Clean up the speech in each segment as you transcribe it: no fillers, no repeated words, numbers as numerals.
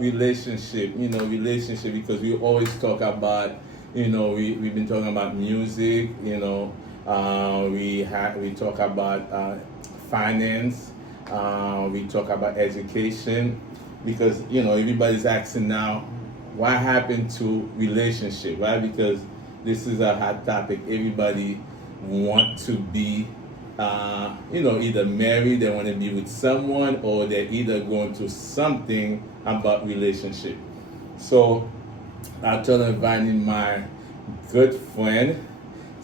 about relationship, relationship, because we always talk about, we've been talking about music, we talk about finance, we talk about education, because, everybody's asking now, what happened to relationship, right? Because this is a hot topic. Everybody want to be, either married, they want to be with someone, or they're either going through something about relationship. So I told her inviting my good friend.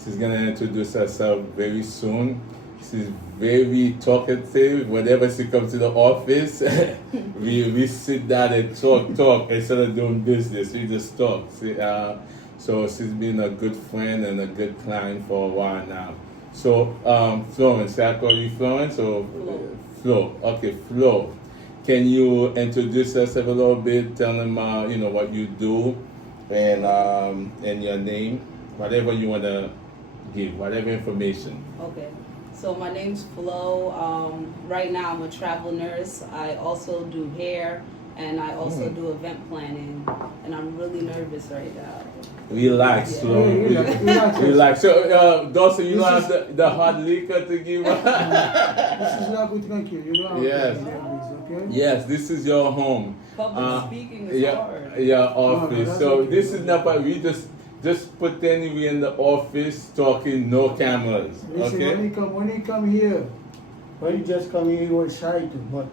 She's gonna introduce herself very soon. She's very talkative. Whenever she comes to the office, we sit down and talk instead of doing business. We just talk. So she's been a good friend and a good client for a while now. So Florence, I call you Florence or Flo? Okay, Flo. Can you introduce yourself a little bit? Tell them what you do and your name, whatever you want to give, whatever information. Okay. So my name's Flo. Right now I'm a travel nurse. I also do hair and I also do event planning. And I'm really nervous right now. Relax, Flo. Relax. So, Dawson, you don't have the hot liquor to give us? This is not good, thank you. You know Yes. Okay? Yes, this is your home. Public speaking is hard. Your office. No, so okay. this is not what we just pretend we in the office talking, no cameras. Listen, Okay? when he come here, when he just come here, he was shy too, but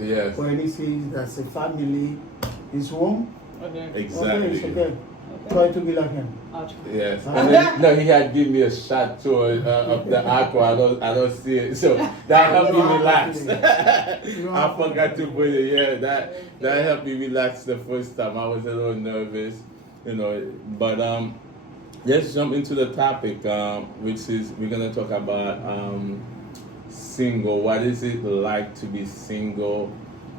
Yes. when he sees that's a family, his home, Okay. Exactly. okay, it's okay. Try to be like him. I'll try. Yes. And then, no, he had given me a shot too of the aqua. I don't see it. So that helped me relax. I forgot to put it. Yeah, that helped me relax the first time. I was a little nervous, But let's jump into the topic, which is we're gonna talk about single. What is it like to be single?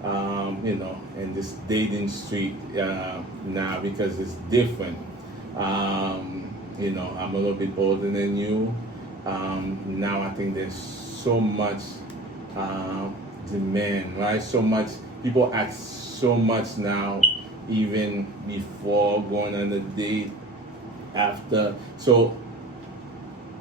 In this dating street now, because it's different. I'm a little bit older than you. Now I think there's so much demand, right? So much, people ask so much now, even before going on a date, after. So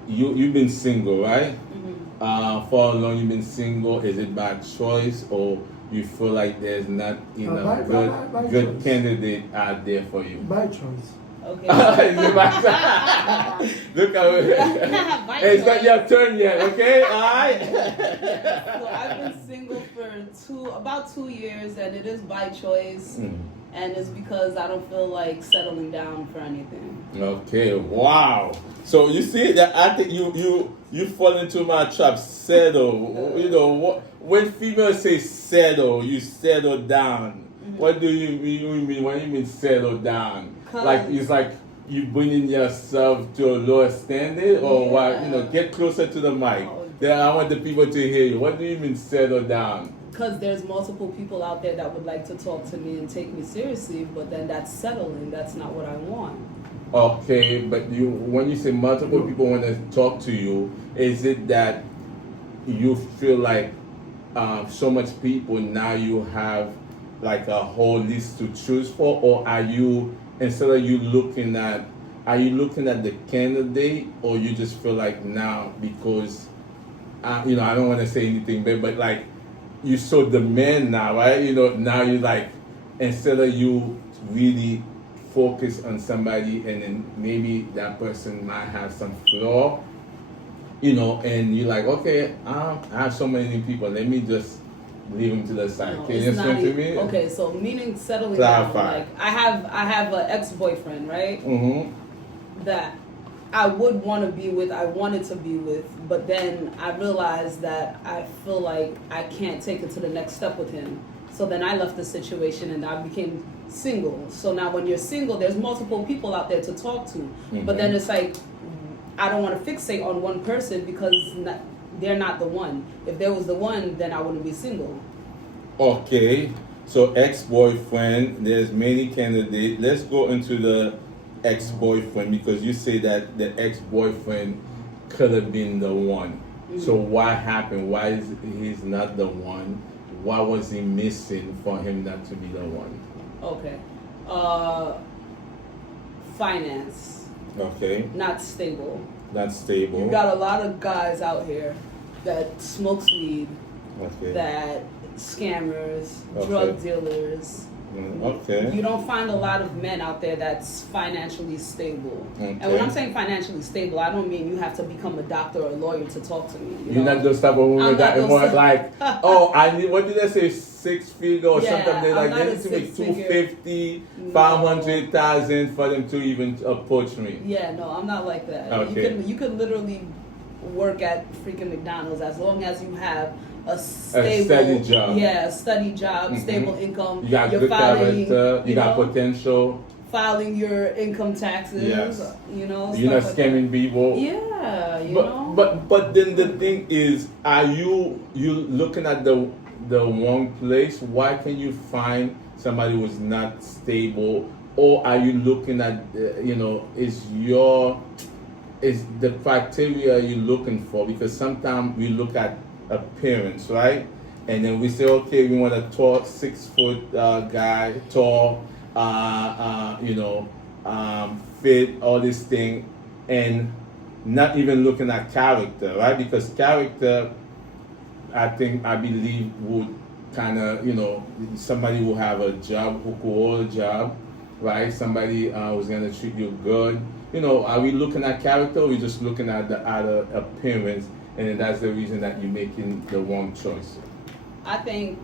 you've been single, right? Mm-hmm. For how long you've been single? Is it by choice, or you feel like there's not enough by good choice. candidate out there for you? By choice. Okay. Is it by Look at it. By It's not choice. your turn yet, okay? All right? So I've been single for about 2 years, and it is by choice, and it's because I don't feel like settling down for anything. Okay, wow. So you see that I think you fall into my trap. Settle. When females say settle, you settle down. What do you mean? What do you mean settle down? Like it's like you bringing yourself to a lower standard, or what? Get closer to the mic. Then I want the people to hear you. What do you mean settle down? Because there's multiple people out there that would like to talk to me and take me seriously, but then that's settling. That's not what I want. Okay, but when you say multiple people want to talk to you, is it that you feel like so much people now you have like a whole list to choose for, or are you looking at the candidate, or you just feel like now because I don't want to say anything, but like you so demand now, right? Now you like, instead of you really focus on somebody and then maybe that person might have some flaw, and you're like, okay, I have so many people, let me just leave them to the side. No, Can you it's not explain to me? Okay, so meaning settling Clarify. down. Like I have an ex-boyfriend, right? Mm-hmm. That I would want to be with, I wanted to be with, but then I realized that I feel like I can't take it to the next step with him. So then I left the situation and I became single. So now when you're single, there's multiple people out there to talk to. But then it's like, I don't want to fixate on one person because they're not the one. If there was the one, then I wouldn't be single. Okay, so ex-boyfriend, there's many candidates. Let's go into the ex-boyfriend, because you say that the ex-boyfriend could have been the one. So what happened? Why is he's not the one? What was he missing for him not to be the one? Okay. Finance. Okay. Not stable. Not stable. You got a lot of guys out here that smokes weed, Okay. that scammers, Okay. drug dealers. Okay. You don't find a lot of men out there that's financially stable. Okay. And when I'm saying financially stable, I don't mean you have to become a doctor or a lawyer to talk to me. You're not those type of women I'm that not are more those- like, oh, I need, what did they say, 6 figure or Yeah, something? They I'm like, not they a need to make six-figure. 250, No. 500,000 for them to even approach me. Yeah, no, I'm not like that. Okay. You can literally work at freaking McDonald's as long as you have a stable, steady job. Yeah, a steady job, Mhm. stable income. You got You're good filing, character, you got know, potential, filing your income taxes. Yes. You know, you're not stuff like scamming people. that. Yeah, you know. But then the thing is, are you looking at the wrong place? Why can you find somebody who's not stable, or are you looking at is the criteria you're looking for? Because sometimes we look at appearance, right? And then we say, okay, we want a tall, 6 foot guy, tall, fit, all this thing, and not even looking at character, right? Because character, I believe, would kind of, somebody who have a job, who could hold a job, right? Somebody who's gonna treat you good. Are we looking at character, or are we just looking at the outer appearance, and then that's the reason that you're making the wrong choice? I think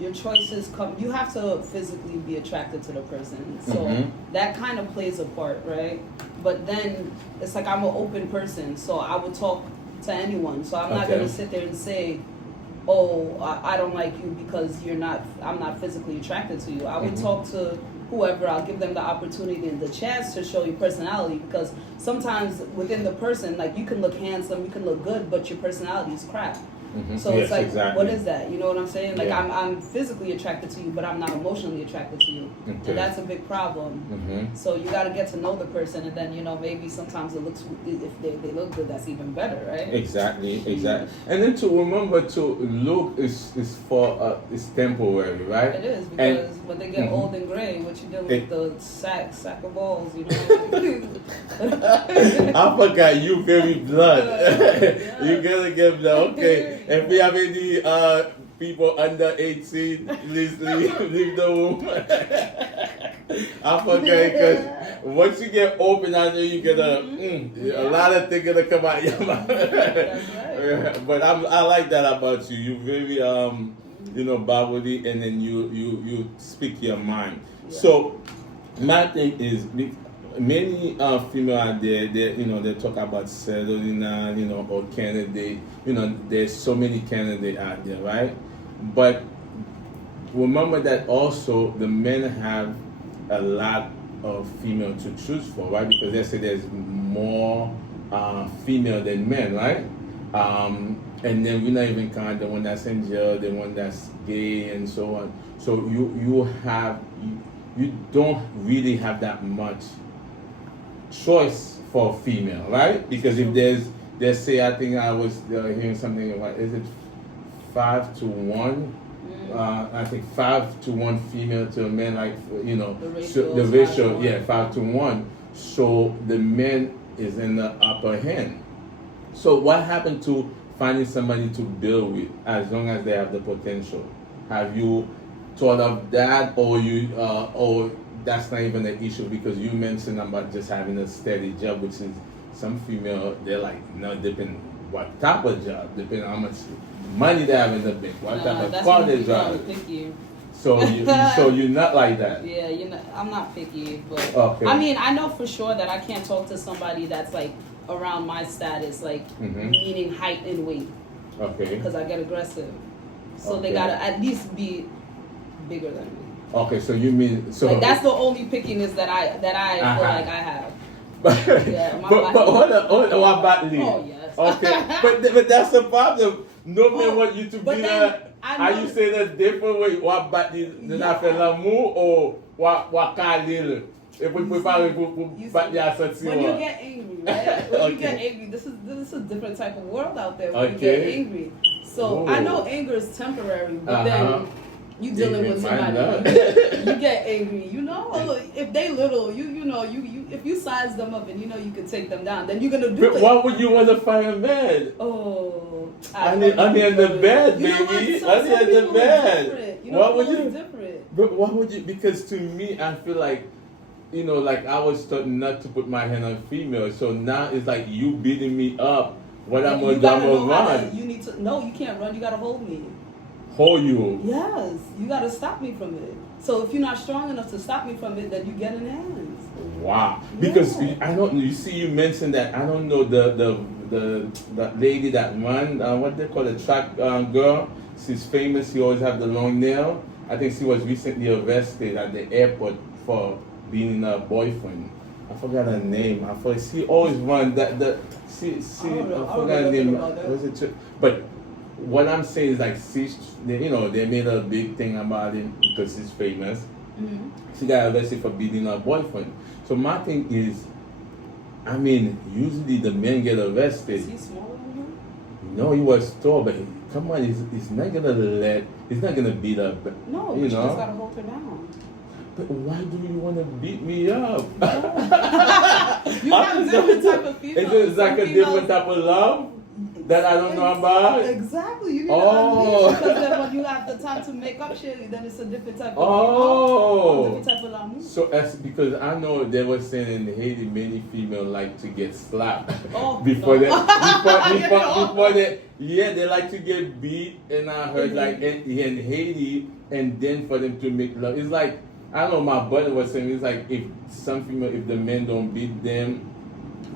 your choices come. You have to physically be attracted to the person, so Mhm. that kind of plays a part, right? But then it's like I'm an open person, so I would talk to anyone. So I'm not Okay. gonna sit there and say, "Oh, I don't like you because I'm not physically attracted to you." I would Mhm. talk to whoever. I'll give them the opportunity and the chance to show your personality, because sometimes within the person, like, you can look handsome, you can look good, but your personality is crap. Mhm. So Yes, it's like, exactly. what is that? You know what I'm saying? Like, Yeah. I'm physically attracted to you, but I'm not emotionally attracted to you. Okay. And that's a big problem. Mhm. So you got to get to know the person, and then, maybe sometimes it looks, if they look good, that's even better, right? Exactly. And then to remember, to look is for is temporary, right? It is, And- because when they get Mhm. old and gray, what you do with It- the sack of balls, I forgot you very blunt. Yeah. You gotta give the okay. If we have any people under 18, please leave the room. I forget, because once you get open, I know you get a lot of things gonna come out your mouth. That's right. But I like that about you. You're very bubbly, and then you speak your mind. Yeah. So my thing is, many female out there, they talk about settling down, or candidate. There's so many candidates out there, right? But remember that also the men have a lot of female to choose for, right? Because they say there's more female than men, right? And then we're not even counting the one that's in jail, the one that's gay, and so on. So you don't really have that much choice for female, right? Because if they say, I think I was hearing something about, is it 5-1? I think 5-1 female to a man, like, the ratio, 5-1. So the man is in the upper hand. So what happened to finding somebody to build with, as long as they have the potential? Have you thought of that, or or that's not even an issue, because you mentioned about just having a steady job, which is some female, they're like, no, depending what type of job, depending on how much money they have in the bank, what type of car they drive. Picky. So you're not like that. Yeah, I'm not picky, but Okay. I mean, I know for sure that I can't talk to somebody that's like around my status, like meaning height and weight, Okay. because I get aggressive. So Okay. they gotta at least be bigger than me. Okay, so you mean so? Like, that's the only pickiness that I feel like I have. But, Yeah, my but body- hold on, what about Lee? Oh, yes. Okay, but that's the problem. No man want you to but be then there. I Are know- you saying that different way? What about the Yeah. fait l'amour, ou what Khalil? Et puis préparer pour battre les ascensions. When you get angry, right? When you get Okay. angry, this is a different type of world out there. When you Okay. get angry, so Ooh. I know anger is temporary, but Uh-huh. then You dealing with Might somebody, not. you get angry. You know, if they little, you know, you if you size them up and you know you can take them down, then you're gonna do But it. why would you want to find a man? Oh, Under the bed, You know what? baby. Some Under the people are bed. different. You know, Why would people you? are different. But why would you? Because to me, I feel like, you know, like I was taught not to put my hand on female. So now it's like you beating me up. What I'm You gonna do? gotta I'm know gonna how run. to. You need to. No, you can't run. You gotta hold me. Hold you. Yes, you gotta stop me from it. So if you're not strong enough to stop me from it, then you get in hands. Wow. Because Yeah. I don't. You see, you mentioned that. I don't know the lady that run. What they call a track girl. She's famous. She always have the long nail. I think she was recently arrested at the airport for being a boyfriend. I forgot her name. I forgot. She always run that. She. I don't know. I forgot her I don't know name. about that. Was it? But what I'm saying is like they made a big thing about it because she's famous. Mm-hmm. She got arrested for beating her boyfriend. So my thing is, I mean, usually the men get arrested. Is he smaller than her? No, he was tall, but come on, he's not gonna beat her. No, you but you know. just gotta hold her down. But why do you want to beat me up? You have different type of females. It's like Some a females- different type of love that I don't know about. Exactly. You need Oh. to unleash because then when you have the time to make up shit, then it's a different type of Oh. different type of l'amour. So that's because I know they were saying in Haiti many females like to get slapped Oh, before no. before they they like to get beat, and I heard like in Haiti, and then for them to make love, it's like I don't know. My brother was saying it's like if the men don't beat them,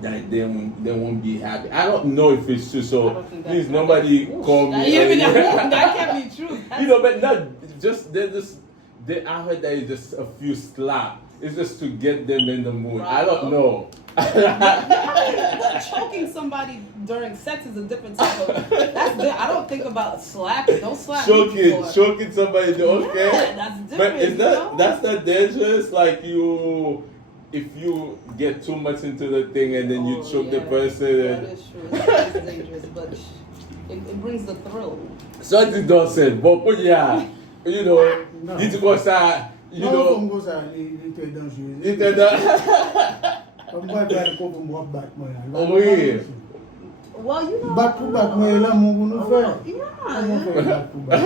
that they won't be happy. I don't know if it's true. I So don't think please that- nobody call me. That can't be true. You know, but not just I heard that it's just a few slap. It's just to get them in the mood. I don't know. But choking somebody during sex is a different type of. I don't think about slapping. Don't slap me before. Choking somebody. Okay. Yeah, that's different. But is that you know? that's not dangerous? Like if you get too much into the thing and then you Oh, choke the yeah. person. That is true. That is dangerous, but it brings the thrill. So this don't say, but yeah, you know, No. this goes you Non, know. comme ça, il était dangereux. Il était Comme moi, je vais pour moi battre moi. Oui. Well, you know. Battre pour battre moi, là, mon nous fait. Yeah. Comment faire battre pour battre?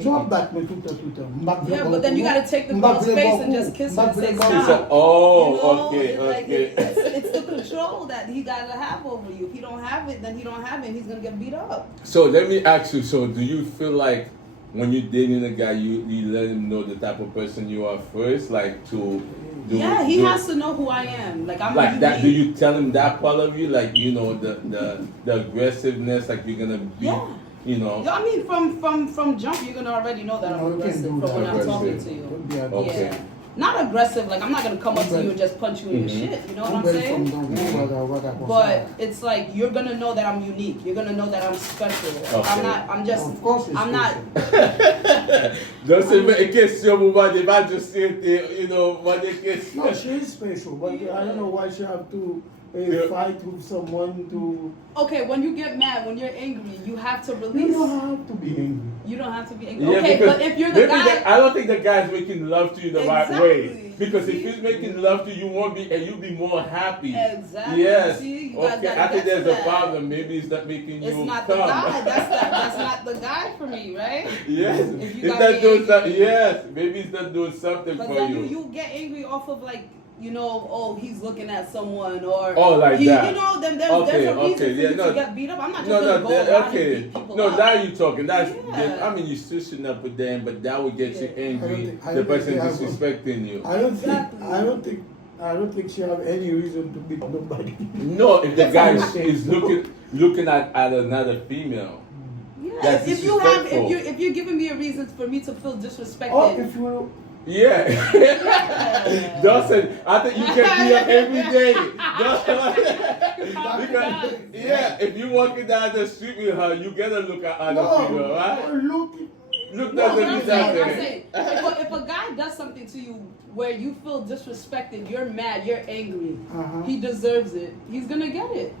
Je vais battre moi tout le temps. Yeah, but then you gotta take the girl's face and just kiss her and say stop. Oh, You know, okay, it's like, okay. it's the control that he gotta have over you. If he don't have it, then he don't have it. And he's gonna get beat up. So let me ask you. So do you feel like when you're dating a guy, you let him know the type of person you are first, like to do? Yeah, he has to know who I am. Like I'm Like that. Do unique. you tell him that part of you, like you know the aggressiveness, like you're gonna be, Yeah. you know? I mean, from jump, you're gonna already know that I'm No, you can't aggressive do from when that. I'm talking Aggressive. to you. Don't be Okay. Yeah. Not aggressive, like I'm not gonna come up to you and just punch you in your shit. You know what I'm saying? But it's like you're gonna know that I'm unique. You're gonna know that I'm special. Okay. I'm not. I'm just. Of course it's I'm not. Don't say une question, but they might just say, you know, what they can. No, she is special, but I don't know why she have to Yeah. fight with someone to. Okay, when you get mad, when you're angry, you have to You release. don't have to be angry. You don't have to be angry. Yeah, Okay, because but if you're the maybe guy, I don't think the guy's making love to you the right way. Exactly. Because if See? he's making love to you, won't be, and you'll be more happy. Exactly. Yes. See, you guys Okay. gotta I think get to there's a that. problem. Maybe it's not making it's you not come. the guy. That's not the guy for me, right? Yes. If you It's got not me doing angry. something. Yes. Maybe it's not doing something But for then you. you get angry off of like, you know, oh, he's looking at someone or Oh, like that. You know, then there's Okay, a reason okay, for yeah, you no. to get beat up. I'm not just No, gonna no, go around and okay. beat people No, up. now you're talking. That's, Yeah. I mean, you still shouldn't have put them, but that would get you Yeah. angry. I The don't person think they have- disrespecting you. Exactly. I don't think she have any reason to beat nobody. No, if the guy is looking at another female. Yeah, That's if you have, disrespectful. if you're giving me a reason for me to feel disrespected, Or if you Yeah. Dawson, I think you can be up every day. Because, yeah, if you walking down the street with her, you gotta look at other people, right? look. Look No, doesn't but I'm mean saying, nothing. if a guy does something to you where you feel disrespected, you're mad, you're angry, Uh-huh. he deserves it. He's gonna get it.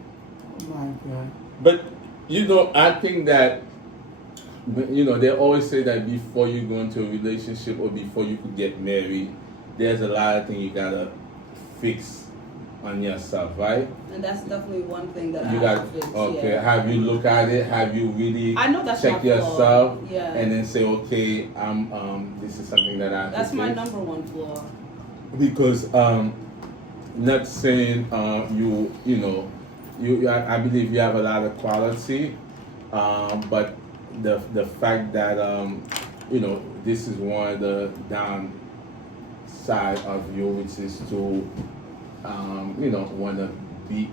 Oh my God. But you know, I think that but, they always say that before you go into a relationship or before you could get married, there's a lot of things you gotta fix on yourself, right? And that's definitely one thing that You I got have to fix. okay. Yeah. Have you look at it? Have you really I know that's check my flaw. yourself? Yeah. And then say, okay, this is something that I have That's to my fix. number one flaw. Because not saying I believe you have a lot of quality, but the fact that this is one of the downside of you, which is to want to be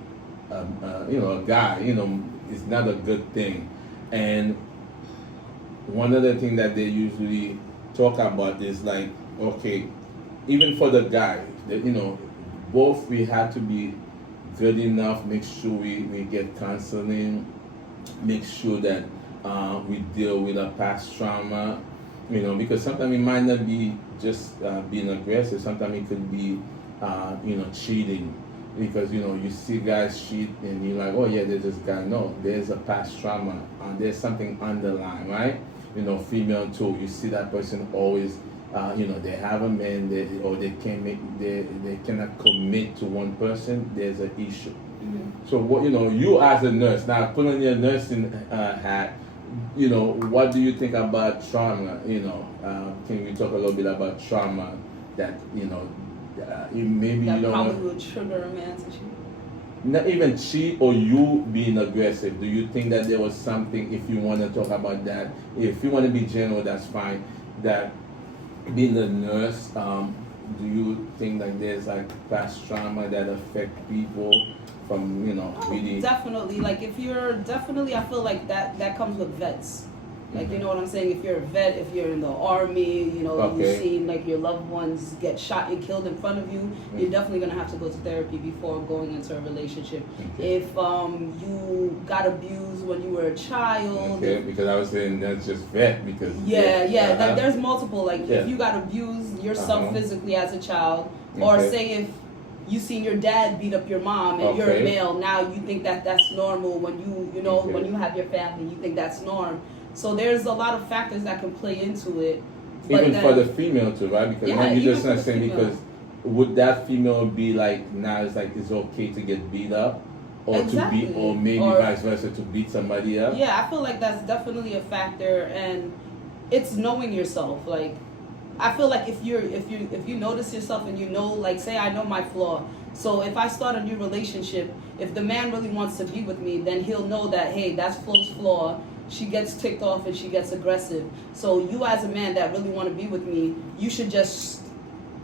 a guy, it's not a good thing. And one of the things that they usually talk about is like, okay, even for the guy, both we have to be good enough, make sure we get counseling, make sure that we deal with our past trauma, because sometimes it might not be just being aggressive, sometimes it could be, cheating. Because, you see guys cheat and you're like, oh yeah, there's this guy. No, there's a past trauma. There's something underlying, right? Female too. You see that person always, they have a man, they cannot commit to one person. There's an issue. Mm-hmm. So what you as a nurse now, put on your nursing hat. What do you think about trauma? Can we talk a little bit about trauma that maybe That you don't probably want, would trigger a man to cheat. not even cheat or you being aggressive? Do you think that there was something, if you want to talk about that, if you want to be general, that's fine, that being a nurse, do you think that there's like past trauma that affect people from really? Definitely. Like if you're I feel like that comes with vets. Like, you know what I'm saying? If you're a vet, if you're in the army, Okay. you've seen like your loved ones get shot and killed in front of you, you're definitely gonna have to go to therapy before going into a relationship. Okay. If you got abused when you were a child, Okay, because I was saying that's just vet because like there's multiple. Like Yeah. if you got abused yourself Uh-huh. physically as a child, or Okay. say if you seen your dad beat up your mom and you're a Okay. male, now you think that that's normal when Okay. when you have your family, you think that's norm. So there's a lot of factors that can play into it. But even then, for the female too, right? Because Yeah, maybe even just for not the saying female. because would that female be like now it's like it's okay to get beat up or Exactly. to beat or maybe Or- vice versa to beat somebody up? yeah, I feel like that's definitely a factor, and it's knowing yourself. Like I feel like if you notice yourself and like say I know my flaw. So if I start a new relationship, if the man really wants to be with me, then he'll know that hey, that's Flo's flaw. She gets ticked off and she gets aggressive. So you as a man that really want to be with me, you should just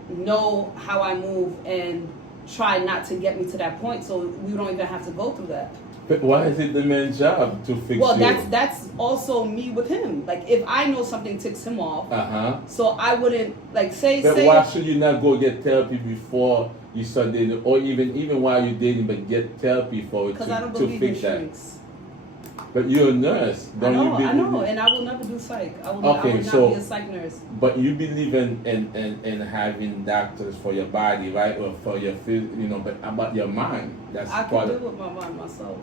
know how I move and try not to get me to that point so we don't even have to go through that. But why is it the man's job to fix Well, you? that's also me with him. Like if I know something ticks him off, so I wouldn't like say But why should you not go get therapy before you start dating, or even while you're dating, but get therapy for it because I don't to believe in fix that? shrinks. But you're a nurse, don't you believe? I know, and I will never do psych. I will Okay, not so- be a psych nurse. But you believe in having doctors for your body, right, or for your but about your mind, that's I part can of. deal with my mind myself.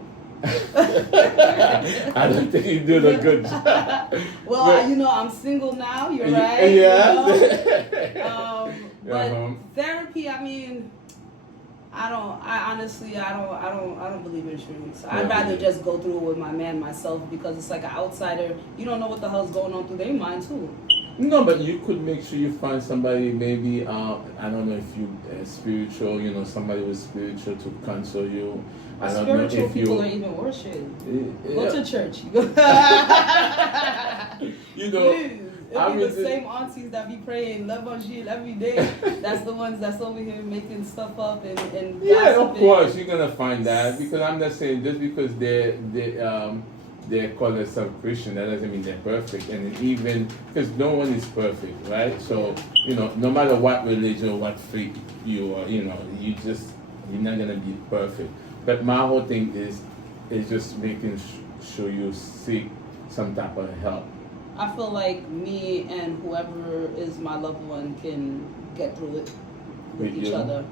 I don't think you do a good job. Well, But- I'm single now. You're right. Yeah. But Uh-huh. therapy, I mean, I don't believe in shrinks. I'd rather just go through it with my man myself because it's like an outsider. You don't know what the hell's going on through their mind too. No, but you could make sure you find somebody, maybe, I don't know if you spiritual, somebody with spiritual to counsel you. I don't know Spiritual if people are you. even worse shit. Yeah. Go to church. You know, Please. I It'll be mean, the same aunties that be praying l'Evangile every day. That's the ones that's over here making stuff up and yeah, of gossiping. course you're gonna find that, because I'm not saying just because they call themselves Christian, that doesn't mean they're perfect. And even because no one is perfect, right? So no matter what religion or what faith you are, you're not gonna be perfect. But my whole thing is just making sure you seek some type of help. I feel like me and whoever is my loved one can get through it with With each you? other.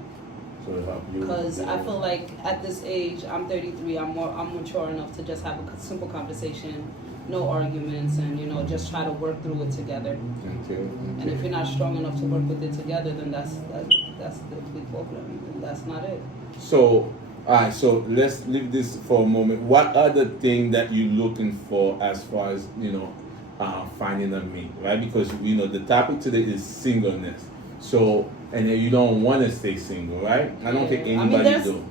So help you. Because I feel like at this age, I'm 33, I'm mature enough to just have a simple conversation no arguments, and just try to work through it together. Okay. And if you're not strong enough to work with it together, then that's the big problem. And that's not it. So, all right. So let's leave this for a moment. What are the things that you're looking for as far as finding a mate, right? Because the topic today is singleness. So, and then you don't want to stay single, right? I don't think anybody do.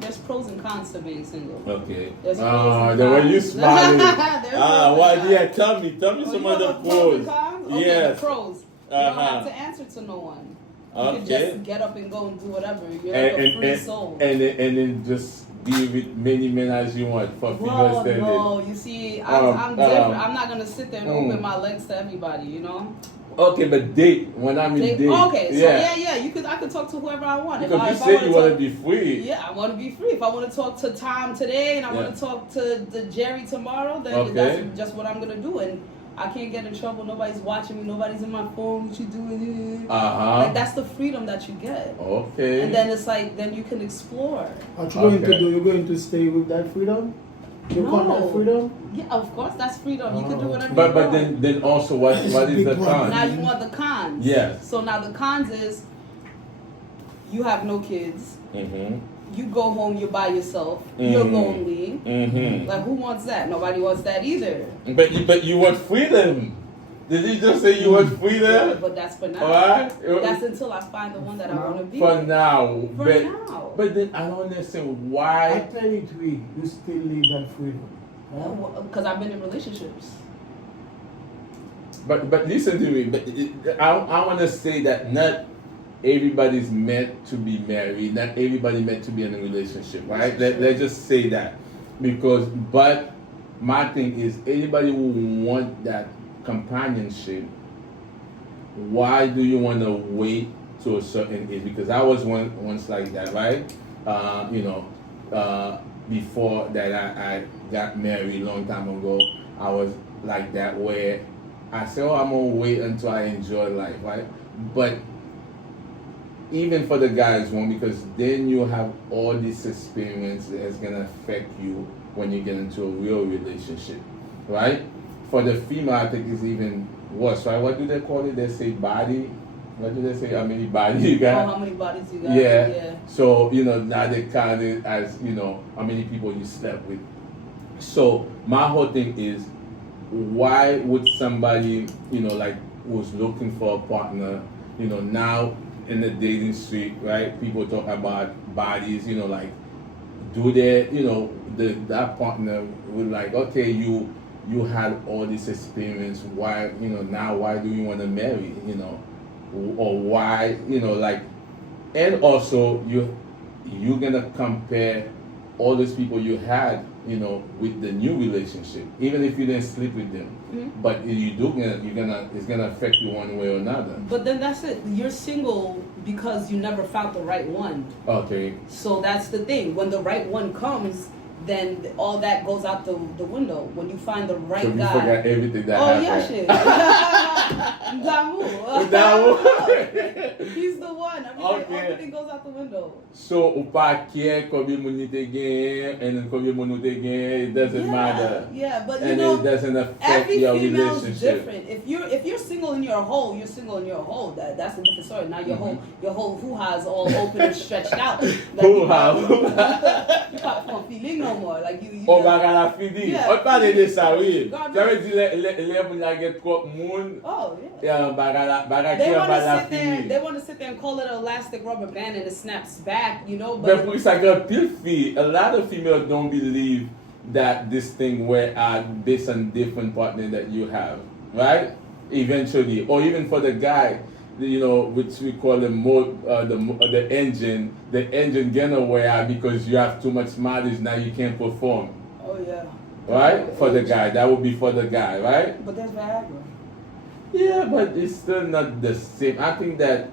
There's pros and cons to being single. Okay. There's pros and The way cons. you smiling. There's Yeah. Tell me some of the pros. Okay, Yes. the pros. You don't have to answer to no one. You can just get up and go and do whatever. You're like a free soul. And then just be with many men as you want for female standard. No, you see, I'm different. I'm not gonna sit there and open my legs to everybody, Okay, but date when I'm in date. Okay, so yeah. I could talk to whoever I want. Because you say you want to be free. Yeah, I want to be free. If I want to talk to Tom today and I want to talk to the Jerry tomorrow, then that's just what I'm gonna do. And I can't get in trouble. Nobody's watching me. Nobody's in my phone. What you doing? Like that's the freedom that you get. Okay. And then it's like then you can explore. What you going to do? You're going to stay with that freedom? You want that freedom? Yeah, of course, that's freedom. You can do whatever you want. But then also what is the cons? Now you want the cons. Yes. So now the cons is you have no kids. Mm-hmm. You go home, you're by yourself. You're lonely. Mm-hmm. Like who wants that? Nobody wants that either. But you want freedom. Did you just say you want freedom? Yeah, but that's for now. Alright. That's until I find the one that I want to be. For with. now. For now. But then I don't understand why. At 23, you still need that freedom. Because I've been in relationships. But listen to me. But I want to say that not everybody's meant to be married. Not everybody meant to be in a relationship, right? Let's just say that. But my thing is, anybody who want that companionship, why do you want to wait to a certain age? Because I was once like that, right? Before that I got married a long time ago, I was like that where I said, I'm gonna wait until I enjoy life, right? But even for the guys one, because then you have all this experience that's gonna affect you when you get into a real relationship, right? For the female, I think it's even worse, right? What do they call it? They say body. What do they say? How many bodies you got? How many bodies you got? Yeah. So now they count it as how many people you slept with. So my whole thing is, why would somebody like who's looking for a partner, now in the dating street, right? People talk about bodies, like do they, that partner would like, okay, you had all this experience. Why, now why do you want to marry, or why, and also you're gonna compare all those people you had, with the new relationship, even if you didn't sleep with them. Mm-hmm. But it's gonna affect you one way or another. But then that's it. You're single because you never found the right one. Okay. So that's the thing. When the right one comes, then all that goes out the window. When you find the right guy. So you forgot everything that happened. Yeah, shit. Damu. He's the one. Everything goes out the window. So, ou pa care combien moun ni te gen, and combien moun nou te gen, it doesn't matter. Yeah, but and it doesn't affect your relationship. Every female is different. If you're single in your hole, you're single in your hole. That's a different story. Now your whole hoo-ha's all open and stretched out. Like Hoo-ha. You can't feeling no more. Like you. On va la fini. On parle de ça, oui. God Ça veut dire les moun la get trop moun. Oh yeah. They want to sit there and call it an elastic rubber band and it snaps back, But it's like a a lot of females don't believe that this thing where based on different partner that you have, right? Eventually, or even for the guy, which we call the engine. The engine gonna wear out because you have too much mileage. Now you can't perform. Oh yeah. Right? For the guy, that would be for the guy, right? But that's Viagra. Yeah, but it's still not the same. I think that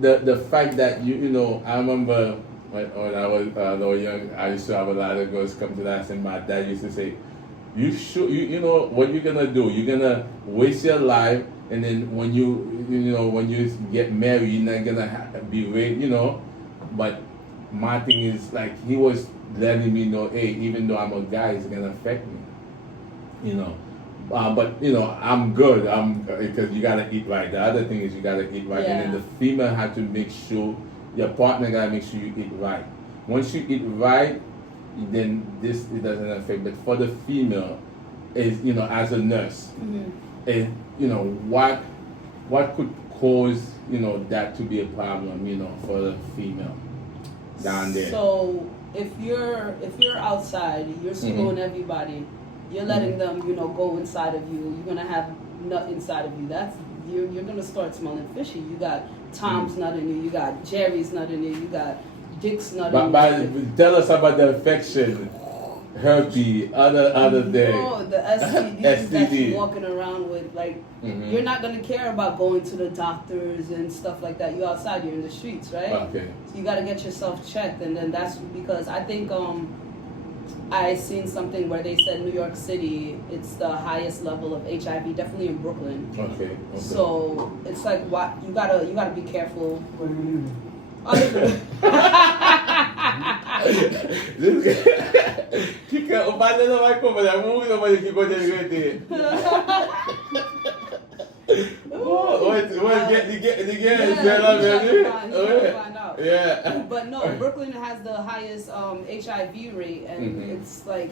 the fact that I remember when I was young, I used to have a lot of girls come to that, and my dad used to say, you know what you're gonna do? You're gonna waste your life, and then when you get married, you're not gonna be raped, But my thing is, like, he was letting me know, hey, even though I'm a guy, it's gonna affect me, But you know, I'm good. Because you gotta eat right. The other thing is you gotta eat right, and then Yeah. the female have to make sure your partner gotta make sure you eat right. Once you eat right, then it doesn't affect. But for the female, is you know as a nurse, and you know what could cause you know that to be a problem, you know, for the female down there. So if you're outside, you're screwing everybody. You're letting them, you know, go inside of you. You're gonna have nut inside of you. You're gonna start smelling fishy. You got Tom's nut in you. You got Jerry's nut in you. You got Dick's nut in you. But tell us about the infection, herpes, other day. No, the STDs that STD. you're walking around with, like, you're not gonna care about going to the doctors and stuff like that. You're outside, you're in the streets, right? Okay. So you gotta get yourself checked, and then that's because I think I seen something where they said New York City, it's the highest level of HIV, definitely in Brooklyn. Okay. So it's like what you gotta be careful. Where do you live? Kika, upande na wako mwana Mungu na mwana kikoje ngete. Yeah. But no, Brooklyn has the highest HIV rate, and it's like,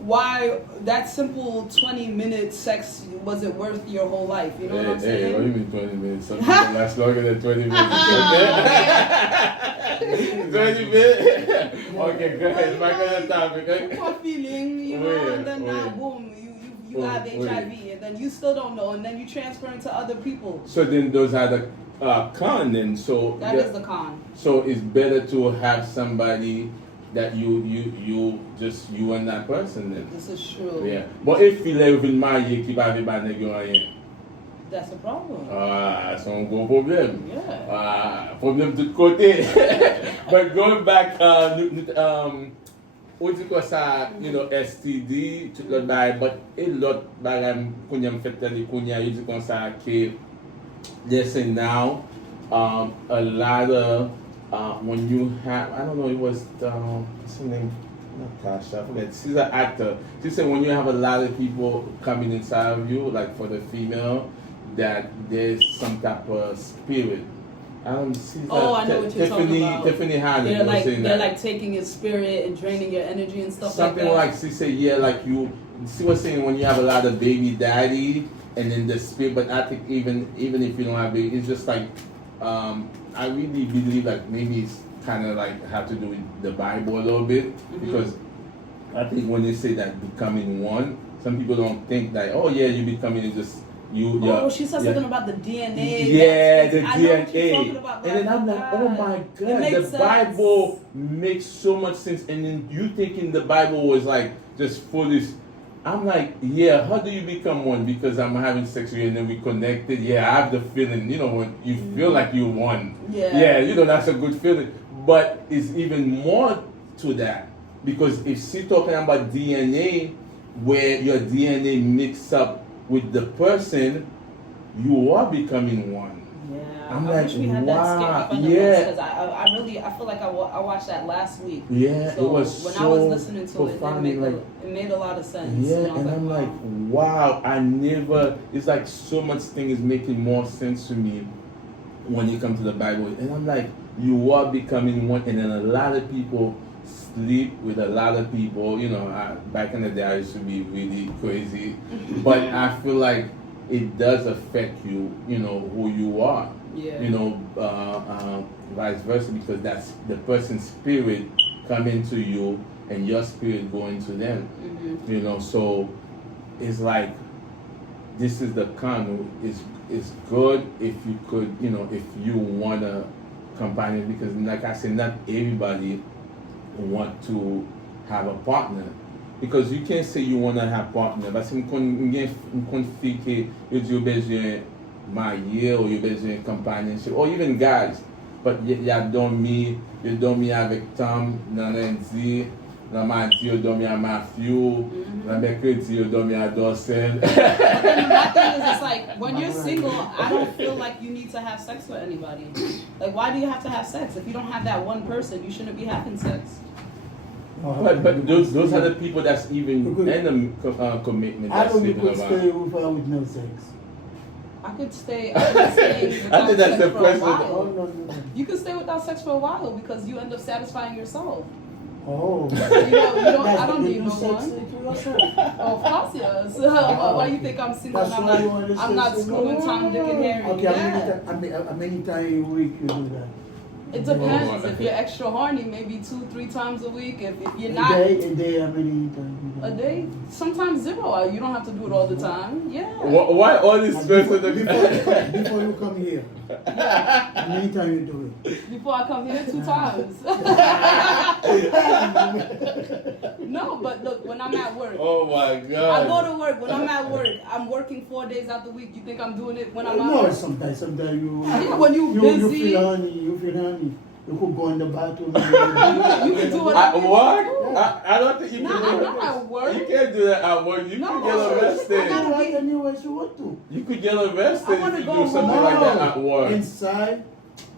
why that simple 20-minute sex was it worth your whole life? You know what I'm saying? Hey, what do you mean 20 minutes? Something that lasts longer than 20 minutes. 20 minutes? Okay, go ahead. Back on the topic. More feeling, you know, and then now, boom, you have HIV, and then you still don't know, and then you transfer into other people. So then those are the con then. So that is the con. So it's better to have somebody that you just you and that person then. This is true. Yeah. But if you live in my year, keep everybody going. That's a problem. C'est un gros problème. Yeah. Problème de côté. But going back, what you call ça, you know, STD, tout le bail, but a lot bagay kunya m'fait tali kunya, you dit ça que they say now, a lot of when you have, I don't know, it was what's her name? Natasha, I forget. She's an actor. She said when you have a lot of people coming inside of you, like for the female, that there's some type of spirit. I don't see that. Oh, I know what you're talking about. Tiffany Hannon they're was saying they're that. like taking your spirit and draining your energy and stuff Something like that. she said, yeah, like you. She was saying when you have a lot of baby daddy and then the spirit, but I think even if you don't have baby, it's just like I really believe like maybe it's kind of like have to do with the Bible a little bit because I think when they say that becoming one, some people don't think that you becoming just you. Oh, she said something about the DNA. Yeah, the I know what you're DNA. talking about, And then I'm like, oh my God, the sense. Bible makes so much sense. And then you thinking the Bible was like just foolish. I'm like, yeah, how do you become one? Because I'm having sex with you and then we connected. Yeah, I have the feeling, you know, when you feel like you're one. Yeah, you know, that's a good feeling. But it's even more to that. Because if she's talking about DNA, where your DNA mix up with the person, you are becoming one. Yeah, I'm I like, wish we had wow, that skit because I feel like I watched that last week. Yeah, so it was when so I was listening to profoundly, it made a lot of sense. Yeah, and I'm like, wow, it's like so much thing is making more sense to me when you come to the Bible. And I'm like, you are becoming one, and then a lot of people sleep with a lot of people. You know, back in the day I used to be really crazy, but I feel like it does affect you, you know, who you are. Yeah. You know, vice versa, because that's the person's spirit coming to you and your spirit going to them. You know, so it's like this is the con. It's good if you could, you know, if you want a companion, because like I said, not everybody want to have a partner. Because you can't say you want to have partner. Parce que on fait que you besoin marié ou you besoin companionship, or even guys. But you dormi avec Tom dans lundi, dans mardi you dormi à Matthew, dans mercredi you dormi à Dawson. But then my thing is, it's like when you're single, I don't feel like you need to have sex with anybody. Like, why do you have to have sex if you don't have that one person? You shouldn't be having sex. But those are the people that's even in a commitment. I That's don't you sleeping could around. stay with her with no sex. I could stay without I think that's sex the for a question. Oh, while. no. You can stay without sex for a while because you end up satisfying yourself. Oh. You don't, I That's don't the need no sex one. to yourself. Oh, of course, yes. Why you think I'm single? That's And why you wanna I'm say not single? screwing Tom, Dick, and Harry. Okay, Yeah. how many times a week you do that? It depends. If you're extra horny, maybe 2-3 times a week. If you're not, A day, how many times? You do a that? day, sometimes 0. You don't have to do it all the time. Yeah. Why all this stress Before, on before you come here, Yeah. how many times you do Before I come here, 2 times. it? No, but look, when I'm at work, Oh my I God. go to work. When I'm at work, I'm working 4 days out the week. You think I'm doing it when I'm at No, work? sometimes you. Yeah, when you You busy. feel honey. You could go in the bathroom. You can do it. What? I don't think you Nah, can I'm do not that. at work. You can't do that at work. You No, could get I arrested. gotta Right anywhere you want to. You could get arrested I wanna if you go do something home. like that at work. Inside.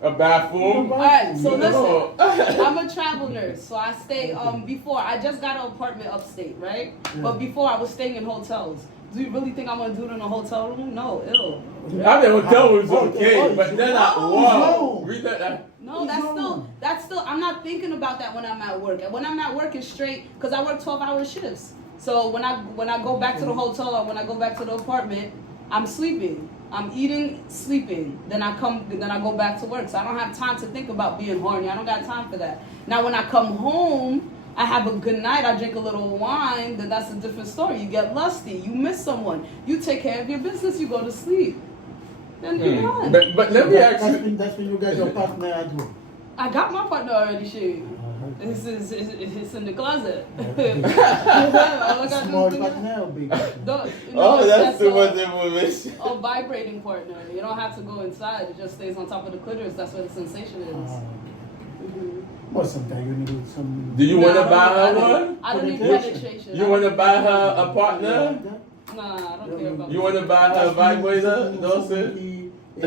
A bathroom? Alright, so listen. No. I'm a travel nurse, so I stay. Before I just got an apartment upstate, right? Yeah. But before I was staying in hotels. Do you really think I'm gonna do it in a hotel room? No, ill. I mean, hotel was okay, but then at No. work, read that. No, that's still. I'm not thinking about that when I'm at work. When I'm at work, it's straight because I work 12-hour shifts. So when I go back to the hotel or when I go back to the apartment, I'm sleeping. I'm eating, sleeping. Then I go back to work. So I don't have time to think about being horny. I don't got time for that. Now when I come home, I have a good night. I drink a little wine. Then that's a different story. You get lusty. You miss someone. You take care of your business. You go to sleep. Then you're done. But let me ask you. That's when you get your partner at work. I got my partner already. Shit. It's in the closet. All I gotta do Small is bring it- partner or big? Oh, that's too much information. A vibrating partner. You don't have to go inside. It just stays on top of the clitoris. That's where the sensation is. But sometimes you need some. Do you Nah, want to I buy her don't- one? I don't need Penetration. penetration. You want to buy her a partner? Nah, I don't care about You want to buy her a vibrator, Dawson? Yeah.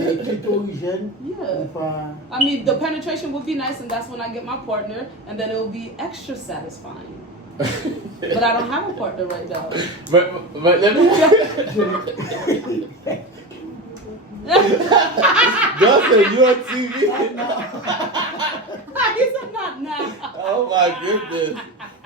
I mean, the penetration would be nice, and that's when I get my partner, and then it will be extra satisfying. But I don't have a partner right now. But let me. Dawson, you on TV? He said not now. Oh my goodness.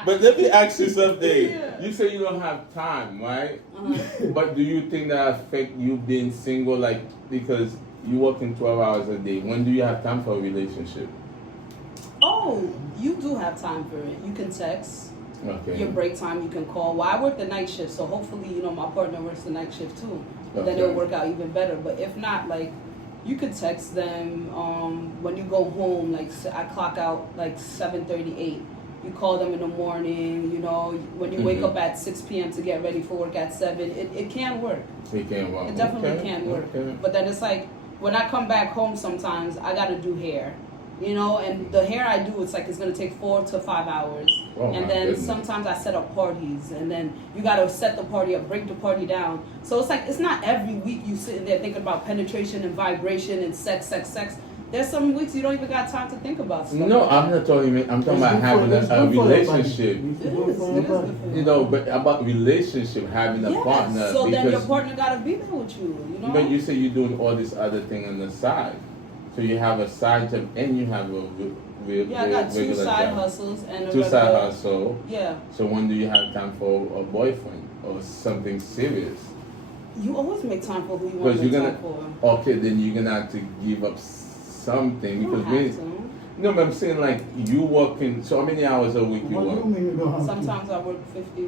But let me ask you something. Yeah. You say you don't have time, right? Uh-huh. But do you think that affect you being single, like, because you working 12 hours a day? When do you have time for a relationship? Oh, you do have time for it. You can text. Okay. Your break time, you can call. Well, I work the night shift, so hopefully, my partner works the night shift too. Then Okay. it'll work out even better. But if not, like, you could text them when you go home. Like, I clock out like 7:38. You call them in the morning. When you wake up at 6 p.m. to get ready for work at 7. It can work. It can work. It definitely Okay. can work. Okay. But then it's like when I come back home, sometimes I gotta do hair. And the hair I do, it's gonna take 4 to 5 hours. Oh, And my then goodness. sometimes I set up parties, and then you gotta set the party up, break the party down. So it's not every week you sitting there thinking about penetration and vibration and sex. There's some weeks you don't even got time to think about stuff. No, I'm not talking. I'm talking about having a relationship. But about relationship, having a Yes. partner. So then your because partner gotta be there with you. But you say you're doing all this other thing on the side. So you have a side job and you have a Yeah, I got 2 regular side job. hustles and a 2 side regular- hustle. Yeah. So when do you have time for a boyfriend or something serious? You always make time for who you want Because to make you're time gonna. for. Okay, then you're gonna have to give up something You don't because have to. no, but I'm saying like you working. So how many hours a week you What do you work? mean you don't have Sometimes I work 50.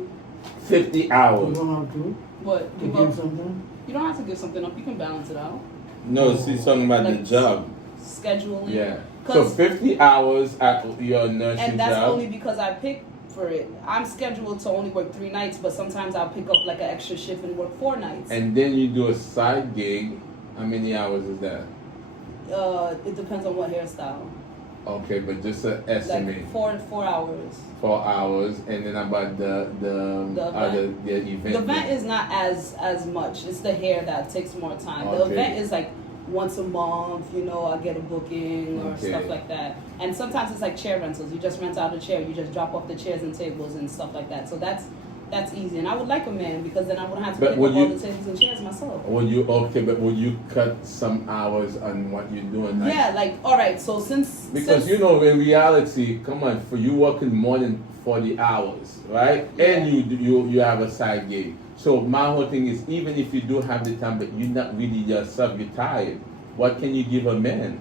50 to? You hours. don't have to? What? To Give give up? something? You don't have to give something up. You can balance it out. No, she's talking about Like, the job. Scheduling. Yeah. So 'Cause- 50 hours at your nursing And that's job. only because I pick for it. I'm scheduled to only work 3 nights, but sometimes I'll pick up like an extra shift and work 4 nights. And then you do a side gig. How many hours is that? It depends on what hairstyle. Okay, but just an estimate. Like 4 hours. 4 hours, and then about the event. the event. The event is not as much. It's the hair that takes more time. The Okay. event is like once a month, you know, I get a booking or Okay. stuff like that. And sometimes it's like chair rentals. You just rent out a chair, you just drop off the chairs and tables and stuff like that. So that's easy. And I would like a man because then I wouldn't have to But pick would up all you- the tables and chairs myself. But would you cut some hours on what you're doing? Like, Yeah, like, all right, so because you know, in reality, come on, for you working more than 40 hours, right? And you have a side gig. So my whole thing is, even if you do have the time, but you're not really yourself, you're tired. What can you give a man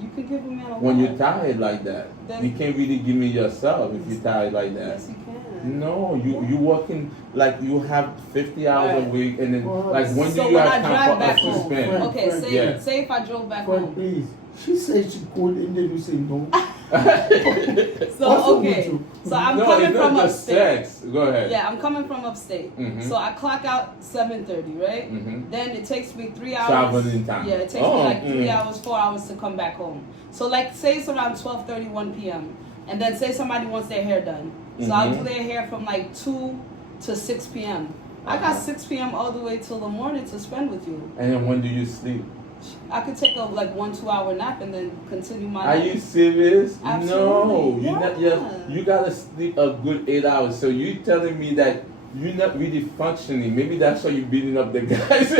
You can give a man a when lot. you're tired like that? Then- You can't really give me yourself if you're tired like that. Yes, you can. No, you working like you have 50 hours a Alright. week, and then Well, like when So do you when I have time drive for back us to home, spend? okay, Friend, yeah. say if I drove back Friend, home. please. She said she could, and then you say no. What's So wrong with okay, you? so I'm No, coming it's from not just upstate. sex. Go ahead. Yeah, I'm coming from upstate. Mhm. So I clock out 7:30, right? Mhm. Then it takes me 3 hours. Traveling time. Yeah, it takes Oh, me like 3 mm. hours, 4 hours to come back home. So like say it's around 12:30, 1 p.m. And then say somebody wants their hair done. So I'll Mhm. do their hair from like 2 to 6 p.m. I got Uh-huh. 6 p.m. all the way till the morning to spend with you. And then when do you sleep? I could take a like 1-2 hour nap and then continue my Are life. you serious? Absolutely. No, Yeah. you gotta sleep a good 8 hours. So you telling me that you're not really functioning. Maybe that's why you're beating up the guys.